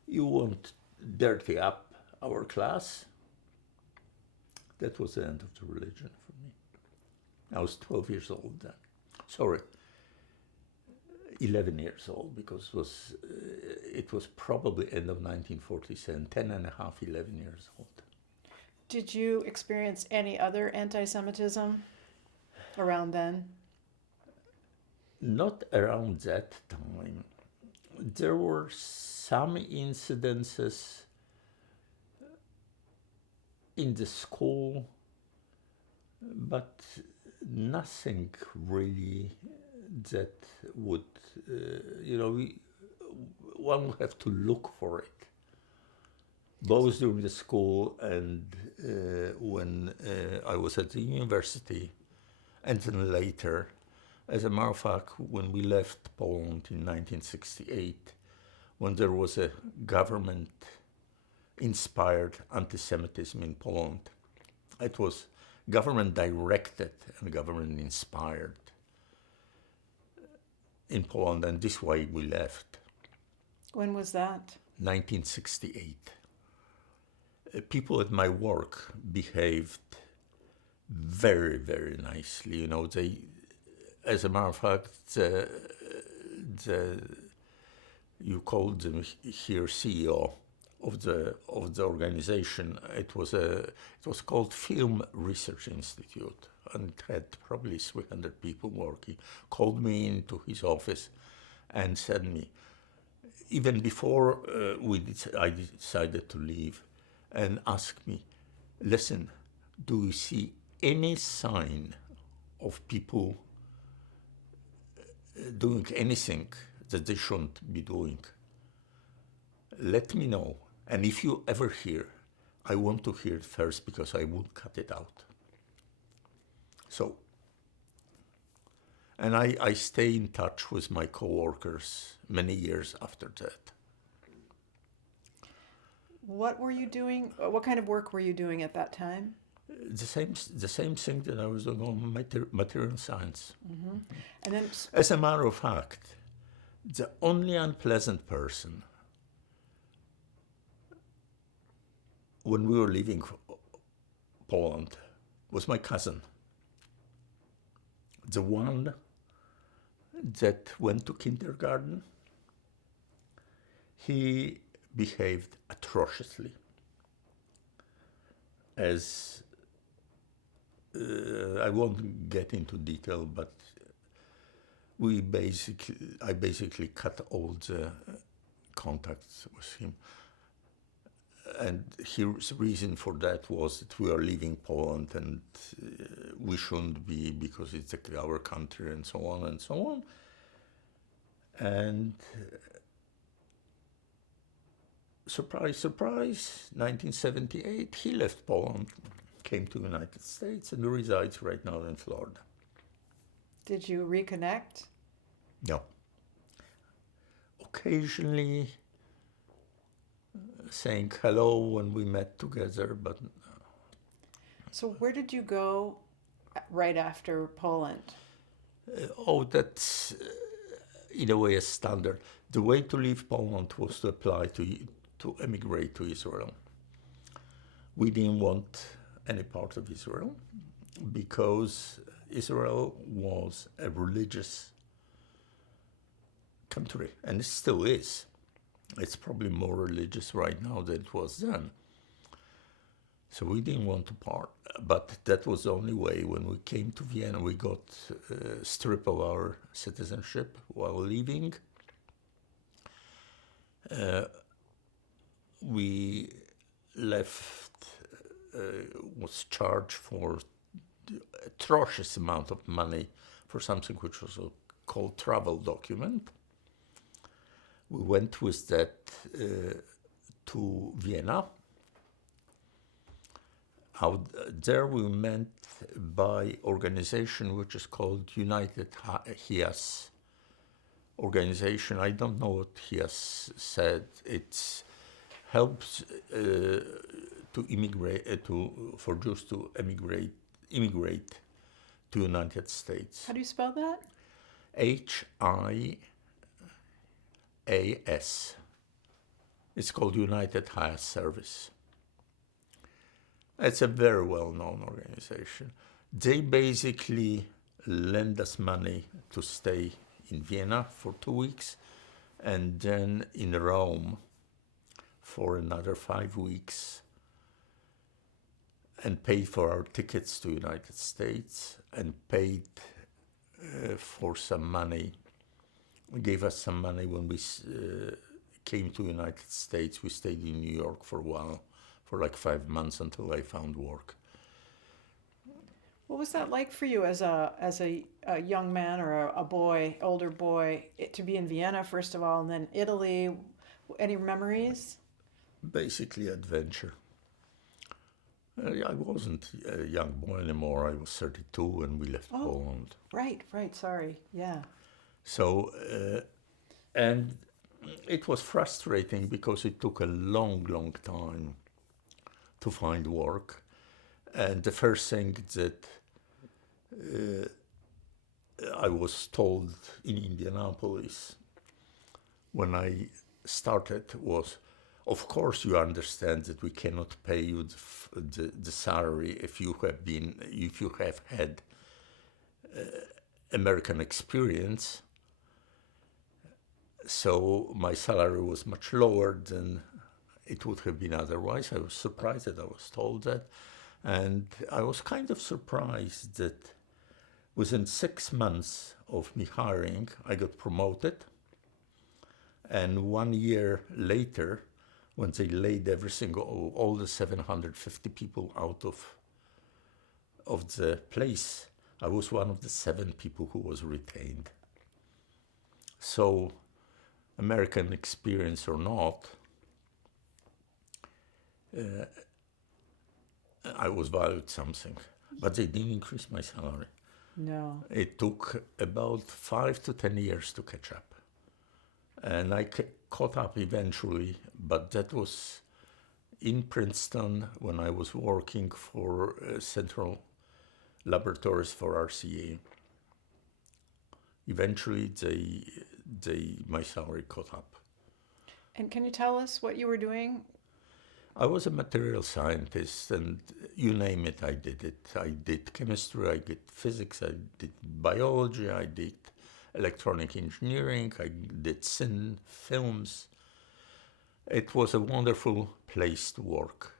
You won't dirty up our class." That was the end of the religion for me. I was 12 years old then. Sorry, 11 years old, because it was probably end of 1947, 10 and a half, 11 years old. Did you experience any other anti-Semitism around then? Not around that time. There were some incidences in the school, but nothing really that would, one would have to look for it. both during the school and when I was at the university, and then later. As a matter of fact, when we left Poland in 1968, when there was a government-inspired anti-Semitism in Poland, it was government-directed and government-inspired in Poland, and this way we left. When was that? 1968. People at my work behaved very, very nicely. You know, they, as a matter of fact, you called them here CEO of the organization. It was called Film Research Institute, and it had probably 300 people working. Called me into his office and said me, even before I decided to leave, and asked me, listen, do you see any sign of people doing anything that they shouldn't be doing? Let me know. And if you ever hear, I want to hear it first because I would cut it out. So, and I stay in touch with my coworkers many years after that. What were you doing? What kind of work were you doing at that time? The same thing that I was doing on material science. Mm-hmm. And then, as a matter of fact, the only unpleasant person when we were leaving Poland was my cousin, the one that went to kindergarten. He behaved atrociously, as I won't get into detail, but I basically cut all the contacts with him. And his reason for that was that we are leaving Poland and we shouldn't be because it's our country and so on and so on. And surprise, surprise, 1978, he left Poland, came to the United States, and resides right now in Florida. did you reconnect? No. Occasionally saying hello when we met together, but... So where did you go right after Poland? That's in a way a standard. The way to leave Poland was to apply to emigrate to Israel. We didn't want any part of Israel because Israel was a religious country, and it still is. It's probably more religious right now than it was then. So we didn't want to part, but that was the only way. When we came to Vienna, we got a strip of our citizenship while leaving. We left, was charged for the atrocious amount of money for something which was called travel document. We went with that to Vienna. Out there we met by organization which is called United HIAS organization. I don't know what HIAS said. It helps to immigrate for Jews to immigrate to United States. How do you spell that? HIAS. It's called United HIAS Service. It's a very well-known organization. They basically lend us money to stay in Vienna for 2 weeks and then in Rome for another 5 weeks, and paid for our tickets to United States and paid for some money, gave us some money when we came to United States. We stayed in New York for a while, for like 5 months until I found work. What was that like for you as a young man or a boy, older boy, to be in Vienna first of all, and then Italy? Any memories? basically adventure. I wasn't a young boy anymore. I was 32 when we left Poland. Right, sorry, yeah. So, and it was frustrating because it took a long, long time to find work. And the first thing that I was told in Indianapolis when I started was, of course you understand that we cannot pay you the salary if you have had American experience. So my salary was much lower than it would have been otherwise. I was surprised that I was told that. And I was kind of surprised that within 6 months of me hiring, I got promoted. And 1 year later, when they laid all the 750 people out of the place, I was one of the 7 people who was retained. So, American experience or not, I was valued something, but they didn't increase my salary. No. It took about 5 to 10 years to catch up. And I caught up eventually, but that was in Princeton when I was working for Central Laboratories for RCA. Eventually, my salary caught up. And can you tell us what you were doing? I was a material scientist, and you name it, I did it. I did chemistry, I did physics, I did biology, I did electronic engineering, I did films. It was a wonderful place to work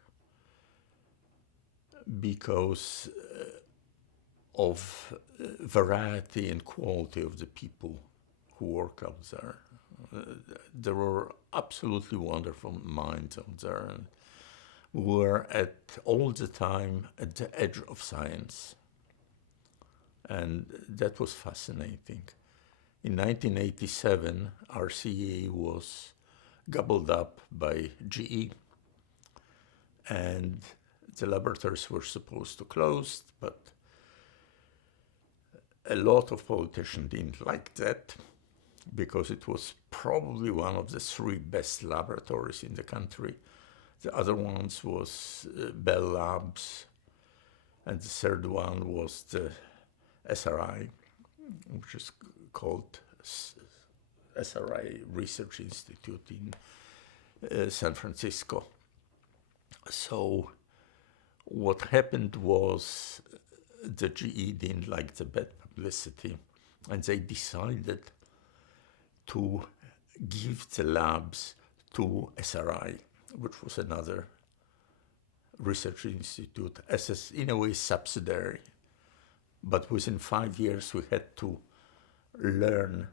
because of variety and quality of the people who work out there. There were absolutely wonderful minds out there, and we were all the time at the edge of science. And that was fascinating. In 1987, RCA was gobbled up by GE, and the laboratories were supposed to close, but a lot of politicians didn't like that because it was probably one of the 3 best laboratories in the country. The other ones was Bell Labs, and the third one was the SRI, which is called SRI Research Institute in San Francisco. So what happened was the GE didn't like the bad publicity, and they decided to give the labs to SRI, which was another research institute, as in a way subsidiary. But within 5 years, we had to learn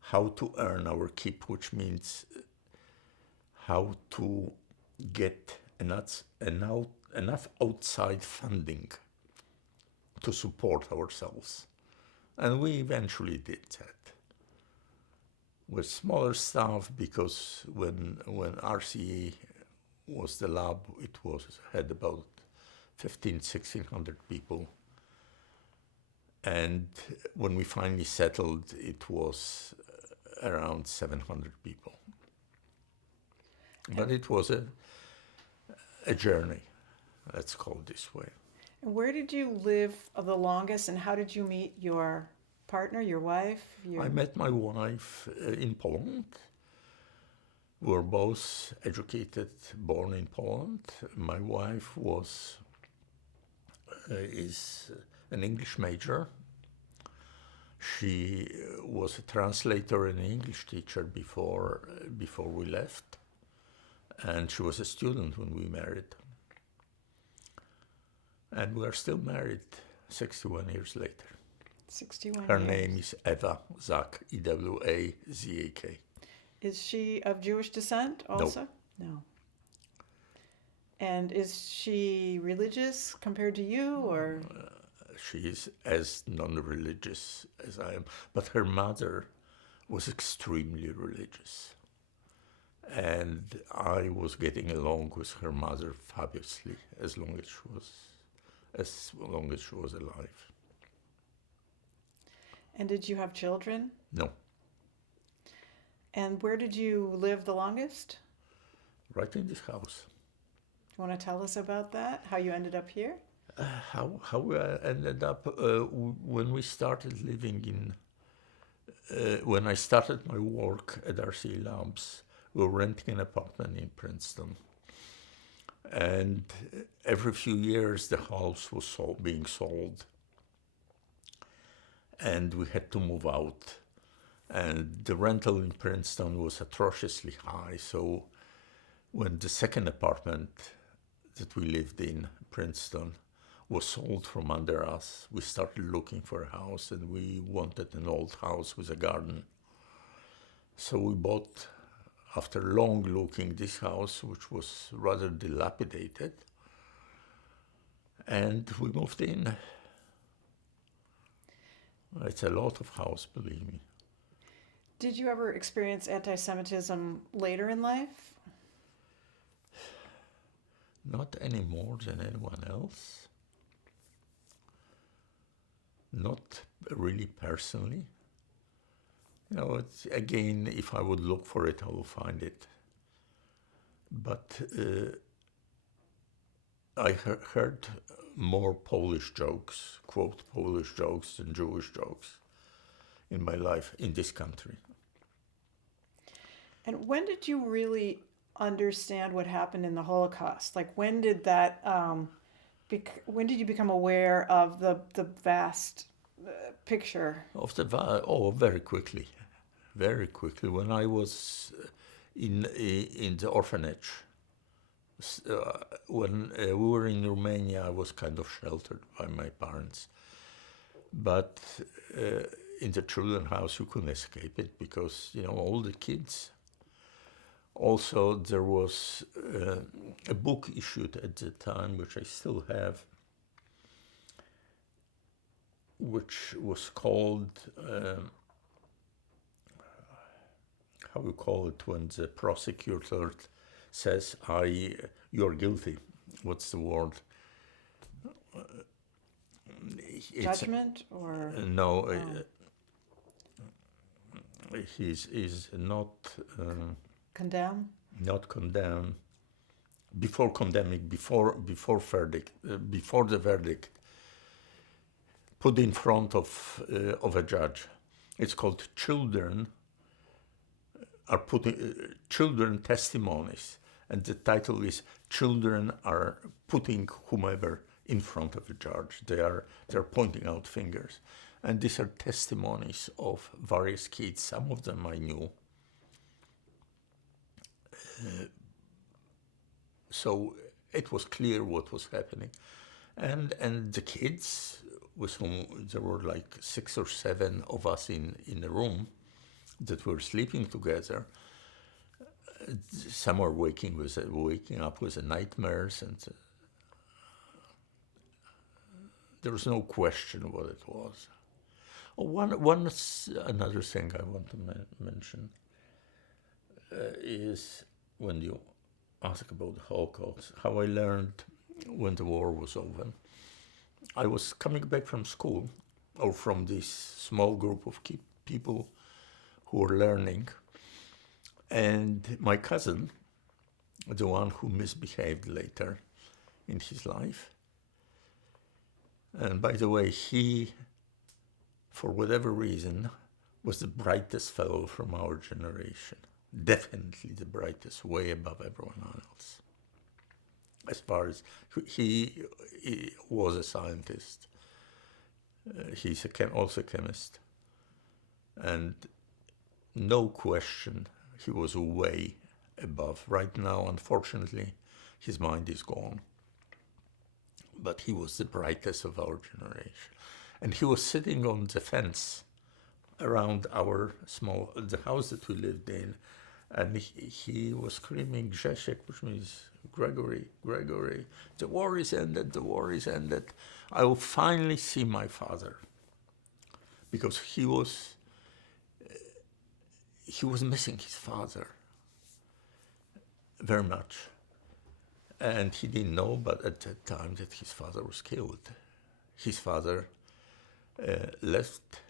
how to earn our keep, which means how to get enough outside funding to support ourselves. And we eventually did that. With smaller staff, because when RCA was the lab, it had about 1,600 people. And when we finally settled, it was around 700 people. But it was a journey, let's call it this way. And where did you live the longest, and how did you meet your partner, your wife? I met my wife in Poland. We were both educated, born in Poland. My wife is an English major. She was a translator and an English teacher before we left, and she was a student when we married. And we are still married 61 years later. 61 Her years. name is Eva Zak, Ewazak. Is she of Jewish descent also? No. And is she religious compared to you, or? She is as non-religious as I am, but her mother was extremely religious. And I was getting along with her mother fabulously as long as she was alive. And did you have children? No, And where did you live the longest? right in this house. Do you want to tell us about that? How you ended up here? How we ended up when we started living in when I started my work at RCA Labs, we were renting an apartment in Princeton, and every few years the house was being sold, and we had to move out, and the rental in Princeton was atrociously high. So when the second apartment that we lived in Princeton was sold from under us, we started looking for a house, and we wanted an old house with a garden. So we bought, after long looking, this house, which was rather dilapidated, and we moved in. It's a lot of house, believe me. Did you ever experience anti-Semitism later in life? Not any more than anyone else. Not really personally. You know, it's, again, if I would look for it, I will find it. But I heard more Polish jokes, quote Polish jokes, than Jewish jokes in my life in this country. And when did you really understand what happened in the Holocaust? Like, when did that? When did you become aware of the vast picture? Very quickly, very quickly. When I was in the orphanage, when we were in Romania, I was kind of sheltered by my parents. But in the children's house, you couldn't escape it because, you know, all the kids. Also, there was a book issued at the time, which I still have, which was called, how you call it when the prosecutor says, you're guilty. What's the word? Judgment or? No, he's not... Condemn? Not condemn. Before condemning, before verdict, before the verdict, put in front of a judge. It's called children testimonies, and the title is Children are putting whomever in front of a judge. They're pointing out fingers, and these are testimonies of various kids. Some of them I knew. So it was clear what was happening. And the kids, with whom there were like 6 or 7 of us in a room that were sleeping together, some were waking up with nightmares, and there was no question what it was. Another thing I want to mention is when you ask about the Holocaust, how I learned when the war was over. I was coming back from school, or from this small group of people who were learning, and my cousin, the one who misbehaved later in his life, and by the way, he, for whatever reason, was the brightest fellow from our generation. Definitely the brightest, way above everyone else. As far as he was a scientist, he's also a chemist, and no question, he was way above. Right now, unfortunately, his mind is gone. But he was the brightest of our generation, and he was sitting on the fence around the house that we lived in. And he was screaming, Grzesiek, which means Gregory, the war is ended. I will finally see my father. Because he was missing his father. very much. And he didn't know, but at that time that his father was killed. His father left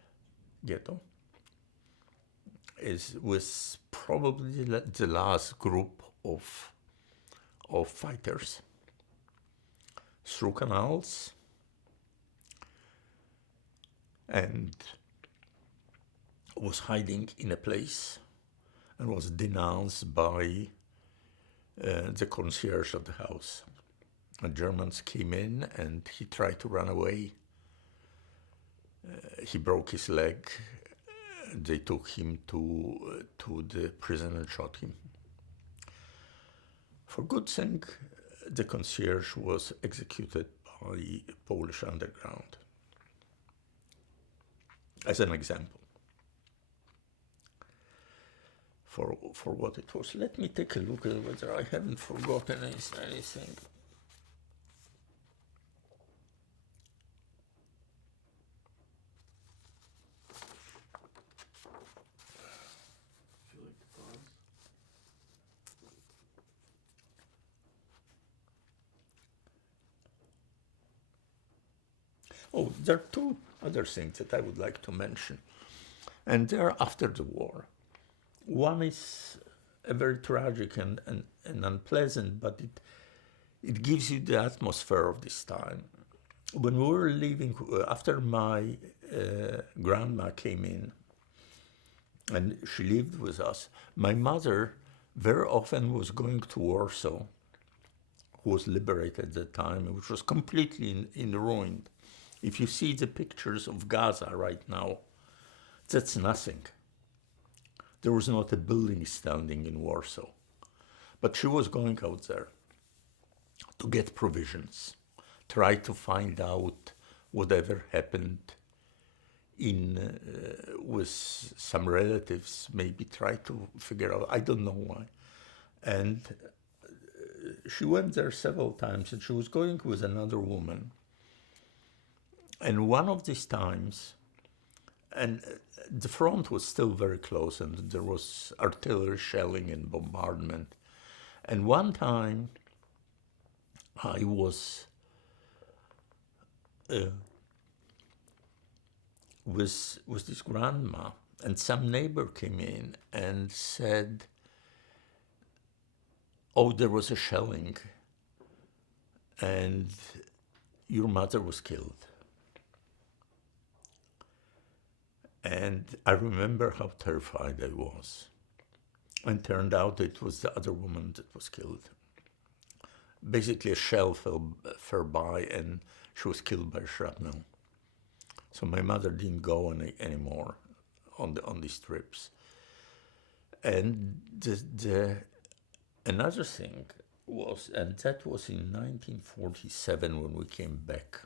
ghetto. Was probably the last group of fighters through canals, and was hiding in a place and was denounced by the concierge of the house. The Germans came in and he tried to run away. He broke his leg. They took him to the prison and shot him. For good thing, the concierge was executed by Polish underground. As an example. For what it was. Let me take a look at whether I haven't forgotten anything. Would you like to pause? Oh, there are two other things that I would like to mention. And they're after the war. One is a very tragic and unpleasant, but it gives you the atmosphere of this time. When we were leaving, after my grandma came in, and she lived with us, my mother very often was going to Warsaw, who was liberated at the time, which was completely in ruin. If you see the pictures of Gaza right now, that's nothing. There was not a building standing in Warsaw. But she was going out there to get provisions, try to find out whatever happened with some relatives, maybe try to figure out, I don't know why. And she went there several times, and she was going with another woman. And one of these times, and the front was still very close, and there was artillery shelling and bombardment. And one time, I was with this grandma, and some neighbor came in and said, oh, there was a shelling, and your mother was killed. And I remember how terrified I was. And turned out it was the other woman that was killed. Basically, a shell fell by, and she was killed by shrapnel. So my mother didn't go anymore on these trips. And another thing was, and that was in 1947 when we came back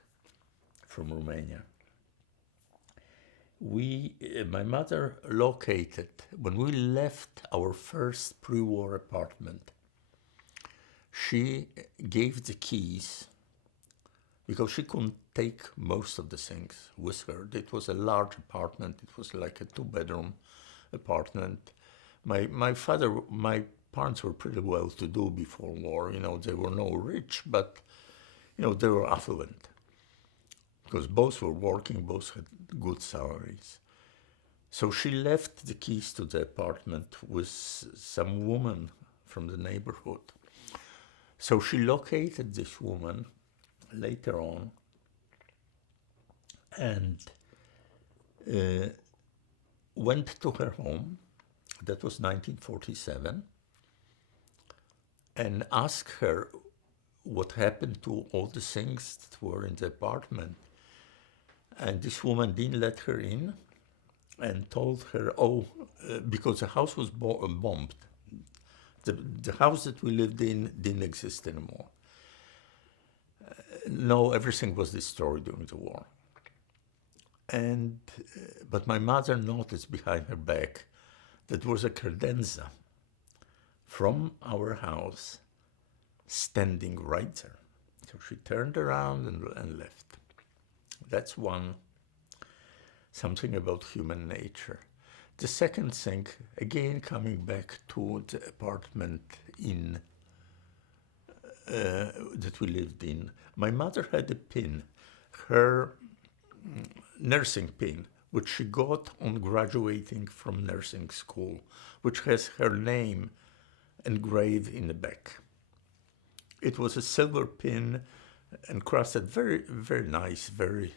from Romania. My mother located, when we left our first pre-war apartment, she gave the keys, because she couldn't take most of the things with her. It was a large apartment. It was like a 2-bedroom apartment. My parents were pretty well-to-do before war. They were not rich, but, they were affluent. Because both were working, both had good salaries. So she left the keys to the apartment with some woman from the neighborhood. So she located this woman later on and went to her home, that was 1947, and asked her what happened to all the things that were in the apartment. And this woman didn't let her in and told her, because the house was bombed. The house that we lived in didn't exist anymore. No, everything was destroyed during the war. But my mother noticed behind her back that there was a credenza from our house standing right there. So she turned around and left. That's something about human nature. The second thing, again coming back to the apartment in that we lived in. My mother had a pin, her nursing pin, which she got on graduating from nursing school, which has her name engraved in the back. It was a silver pin, encrusted, very, very nice, very,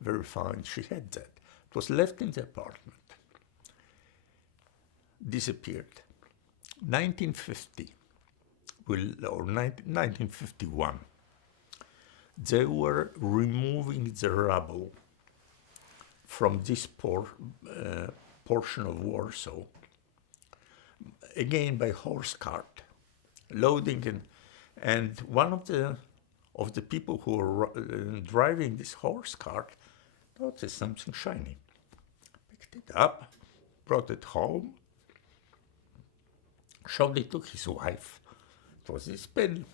very fine. She had that. It was left in the apartment. Disappeared. 1950, or 1951, they were removing the rubble from this portion of Warsaw, again by horse cart, loading in, and one of the people who were driving this horse cart noticed something shiny, picked it up, brought it home, showed it to his wife. It was his pin.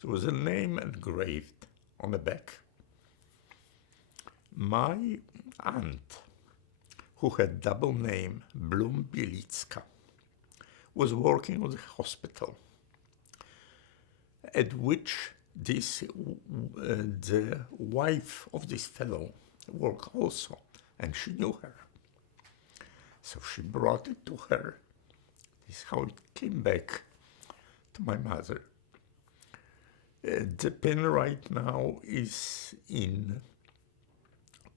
There was a name engraved on the back. My aunt, who had double name Blum Bielicka, was working at the hospital, at which the wife of this fellow worked also, and she knew her. So she brought it to her. This is how it came back to my mother. The pin right now is in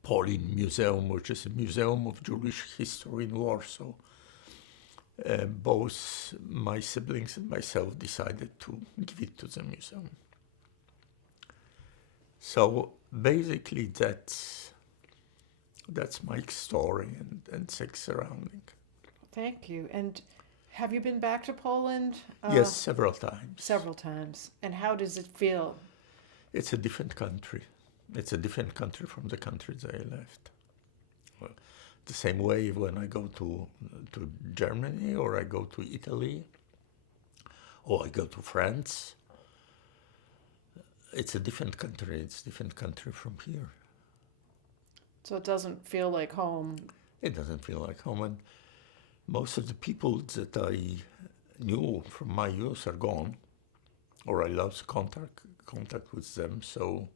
Polin Museum, which is a museum of Jewish history in Warsaw. Both my siblings and myself decided to give it to the museum. So basically that's my story and sex surrounding. Thank you. And have you been back to Poland? Yes, several times. Several times. And how does it feel? It's a different country. It's a different country from the country that I left. Well, the same way when I go to Germany, or I go to Italy, or I go to France, it's a different country. It's a different country from here. So it doesn't feel like home. It doesn't feel like home. And most of the people that I knew from my youth are gone, or I lost contact with them. So,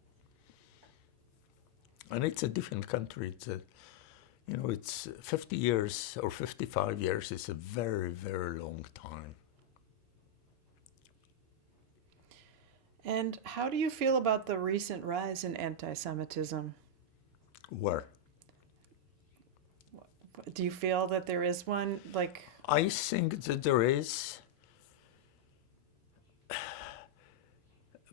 and it's a different country. It's 50 years or 55 years. It's a very, very long time. And how do you feel about the recent rise in anti-Semitism? Where? Do you feel that there is one? I think that there is,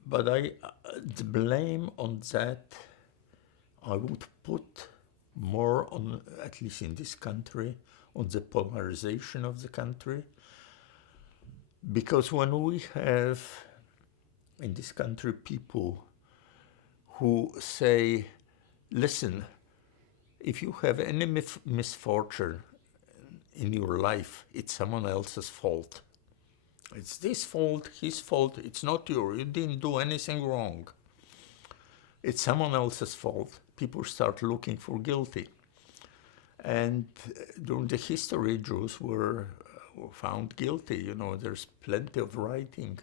but the blame on that, I would put more on, at least in this country, on the polarization of the country. Because when we have in this country people who say, listen, if you have any misfortune in your life, it's someone else's fault. It's this fault, his fault, it's not yours. You didn't do anything wrong. It's someone else's fault. People start looking for guilty. And during the history, Jews were found guilty. There's plenty of writing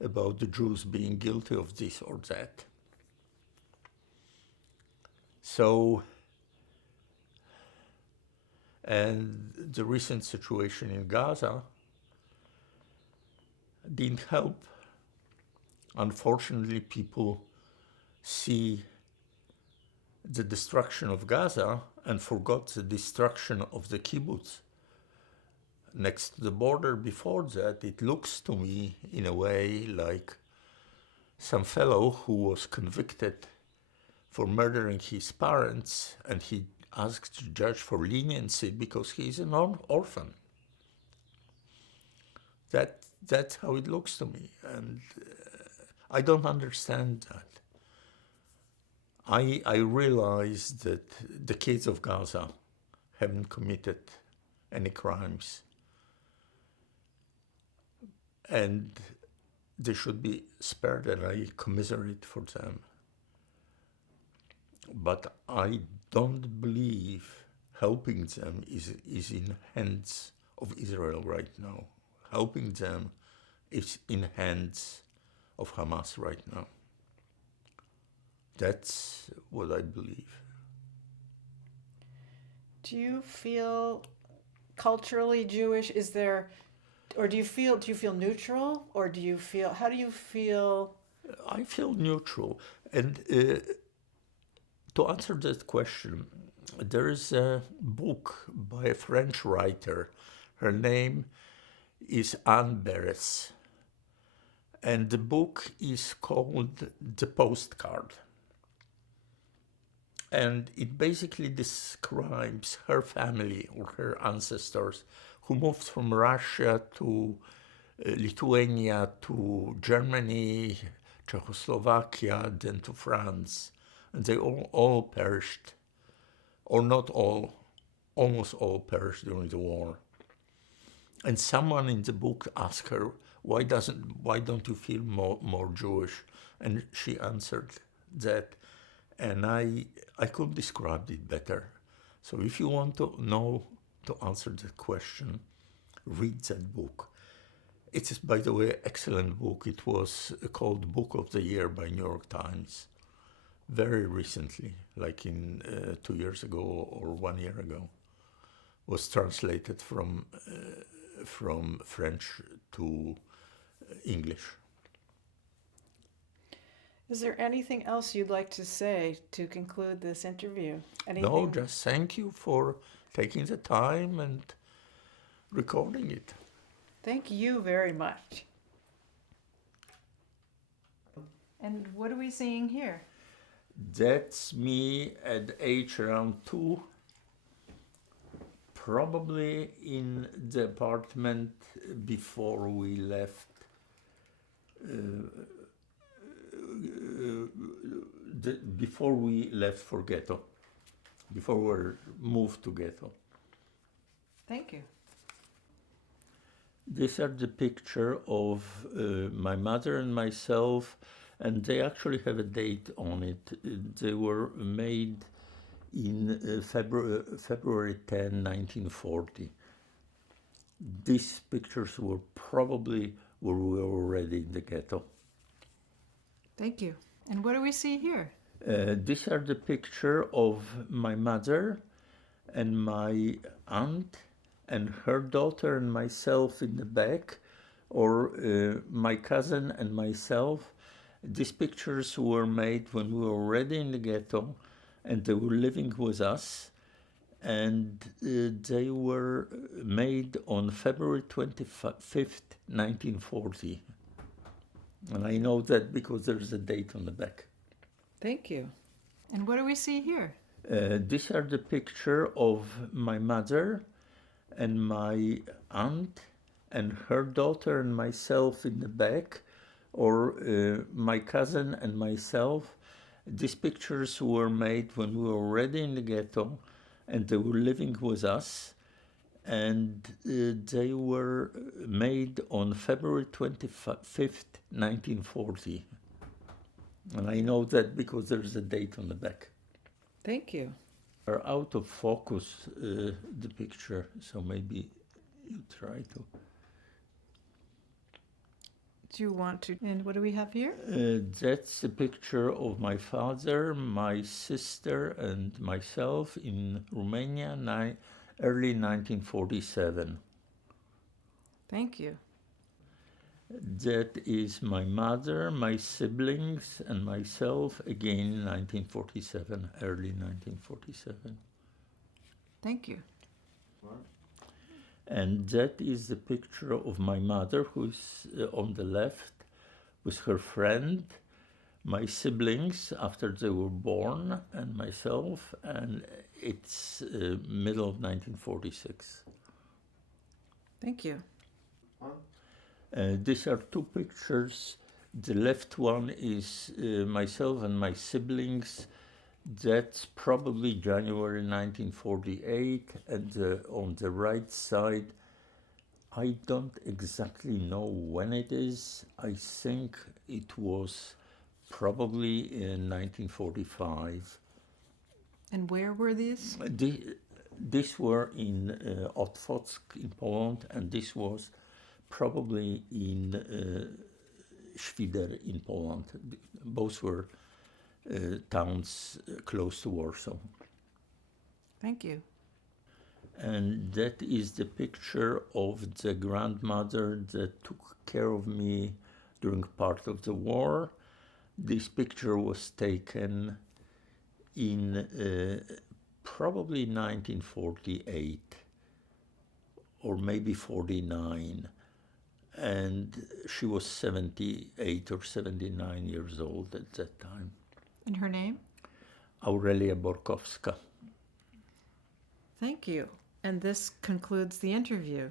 about the Jews being guilty of this or that. So, and the recent situation in Gaza didn't help. Unfortunately, people see the destruction of Gaza and forgot the destruction of the kibbutz next to the border. Before that, it looks to me in a way like some fellow who was convicted for murdering his parents, and he asked the judge for leniency because he's an orphan. That's how it looks to me, and I don't understand that. I realize that the kids of Gaza haven't committed any crimes, and they should be spared, and I commiserate for them. But I don't believe helping them is in hands of Israel right now. Helping them is in hands of Hamas right now. That's what I believe. Do you feel culturally Jewish? Is there, or do you feel neutral, or how do you feel? I feel neutral. And to answer that question, there is a book by a French writer. Her name is Anne Beres. And the book is called The Postcard. And it basically describes her family or her ancestors who moved from Russia to Lithuania, to Germany, Czechoslovakia, then to France. And they all perished, or not all, almost all perished during the war. And someone in the book asked her, why don't you feel more Jewish? And she answered that, and I could describe it better. So if you want to know to answer that question, read that book. It is, by the way, an excellent book. It was called Book of the Year by New York Times very recently, like in 2 years ago or 1 year ago. Was translated from French to English. Is there anything else you'd like to say to conclude this interview? Anything? No, just thank you for taking the time and recording it. Thank you very much. And what are we seeing here? That's me at age around 2, probably in the apartment before we left. Before we left for ghetto, before we were moved to ghetto. Thank you. These are the picture of my mother and myself, and they actually have a date on it. They were made in February 10, 1940. These pictures were probably where we were already in the ghetto. Thank you. And what do we see here? These are the picture of my mother and my aunt and her daughter and myself in the back, or my cousin and myself. These pictures were made when we were already in the ghetto, and they were living with us, and they were made on February 25th, 1940. And I know that because there's a date on the back. Thank you. And what do we see here? These are the picture of my mother and my aunt and her daughter and myself in the back, or my cousin and myself. These pictures were made when we were already in the ghetto, and they were living with us, and they were made on February 25th, 1940. And I know that because there's a date on the back. Thank you. Are out of focus, the picture, so maybe you try to. Do you want to? And what do we have here? That's a picture of my father, my sister, and myself in Romania, early 1947. Thank you. That is my mother, my siblings, and myself, again in 1947, early 1947. Thank you. And that is the picture of my mother, who's on the left, with her friend, my siblings after they were born, and myself, and it's middle of 1946. Thank you. These are two pictures. The left one is myself and my siblings. That's probably January 1948, and on the right side, I don't exactly know when it is. I think it was probably in 1945. And where were these? These were in Otwock in Poland, and this was probably in Świder in Poland. Both were towns close to Warsaw. Thank you. And that is the picture of the grandmother that took care of me during part of the war. This picture was taken in probably 1948 or maybe 49. And she was 78 or 79 years old at that time. And her name? Aurelia Borkowska. Thank you. And this concludes the interview.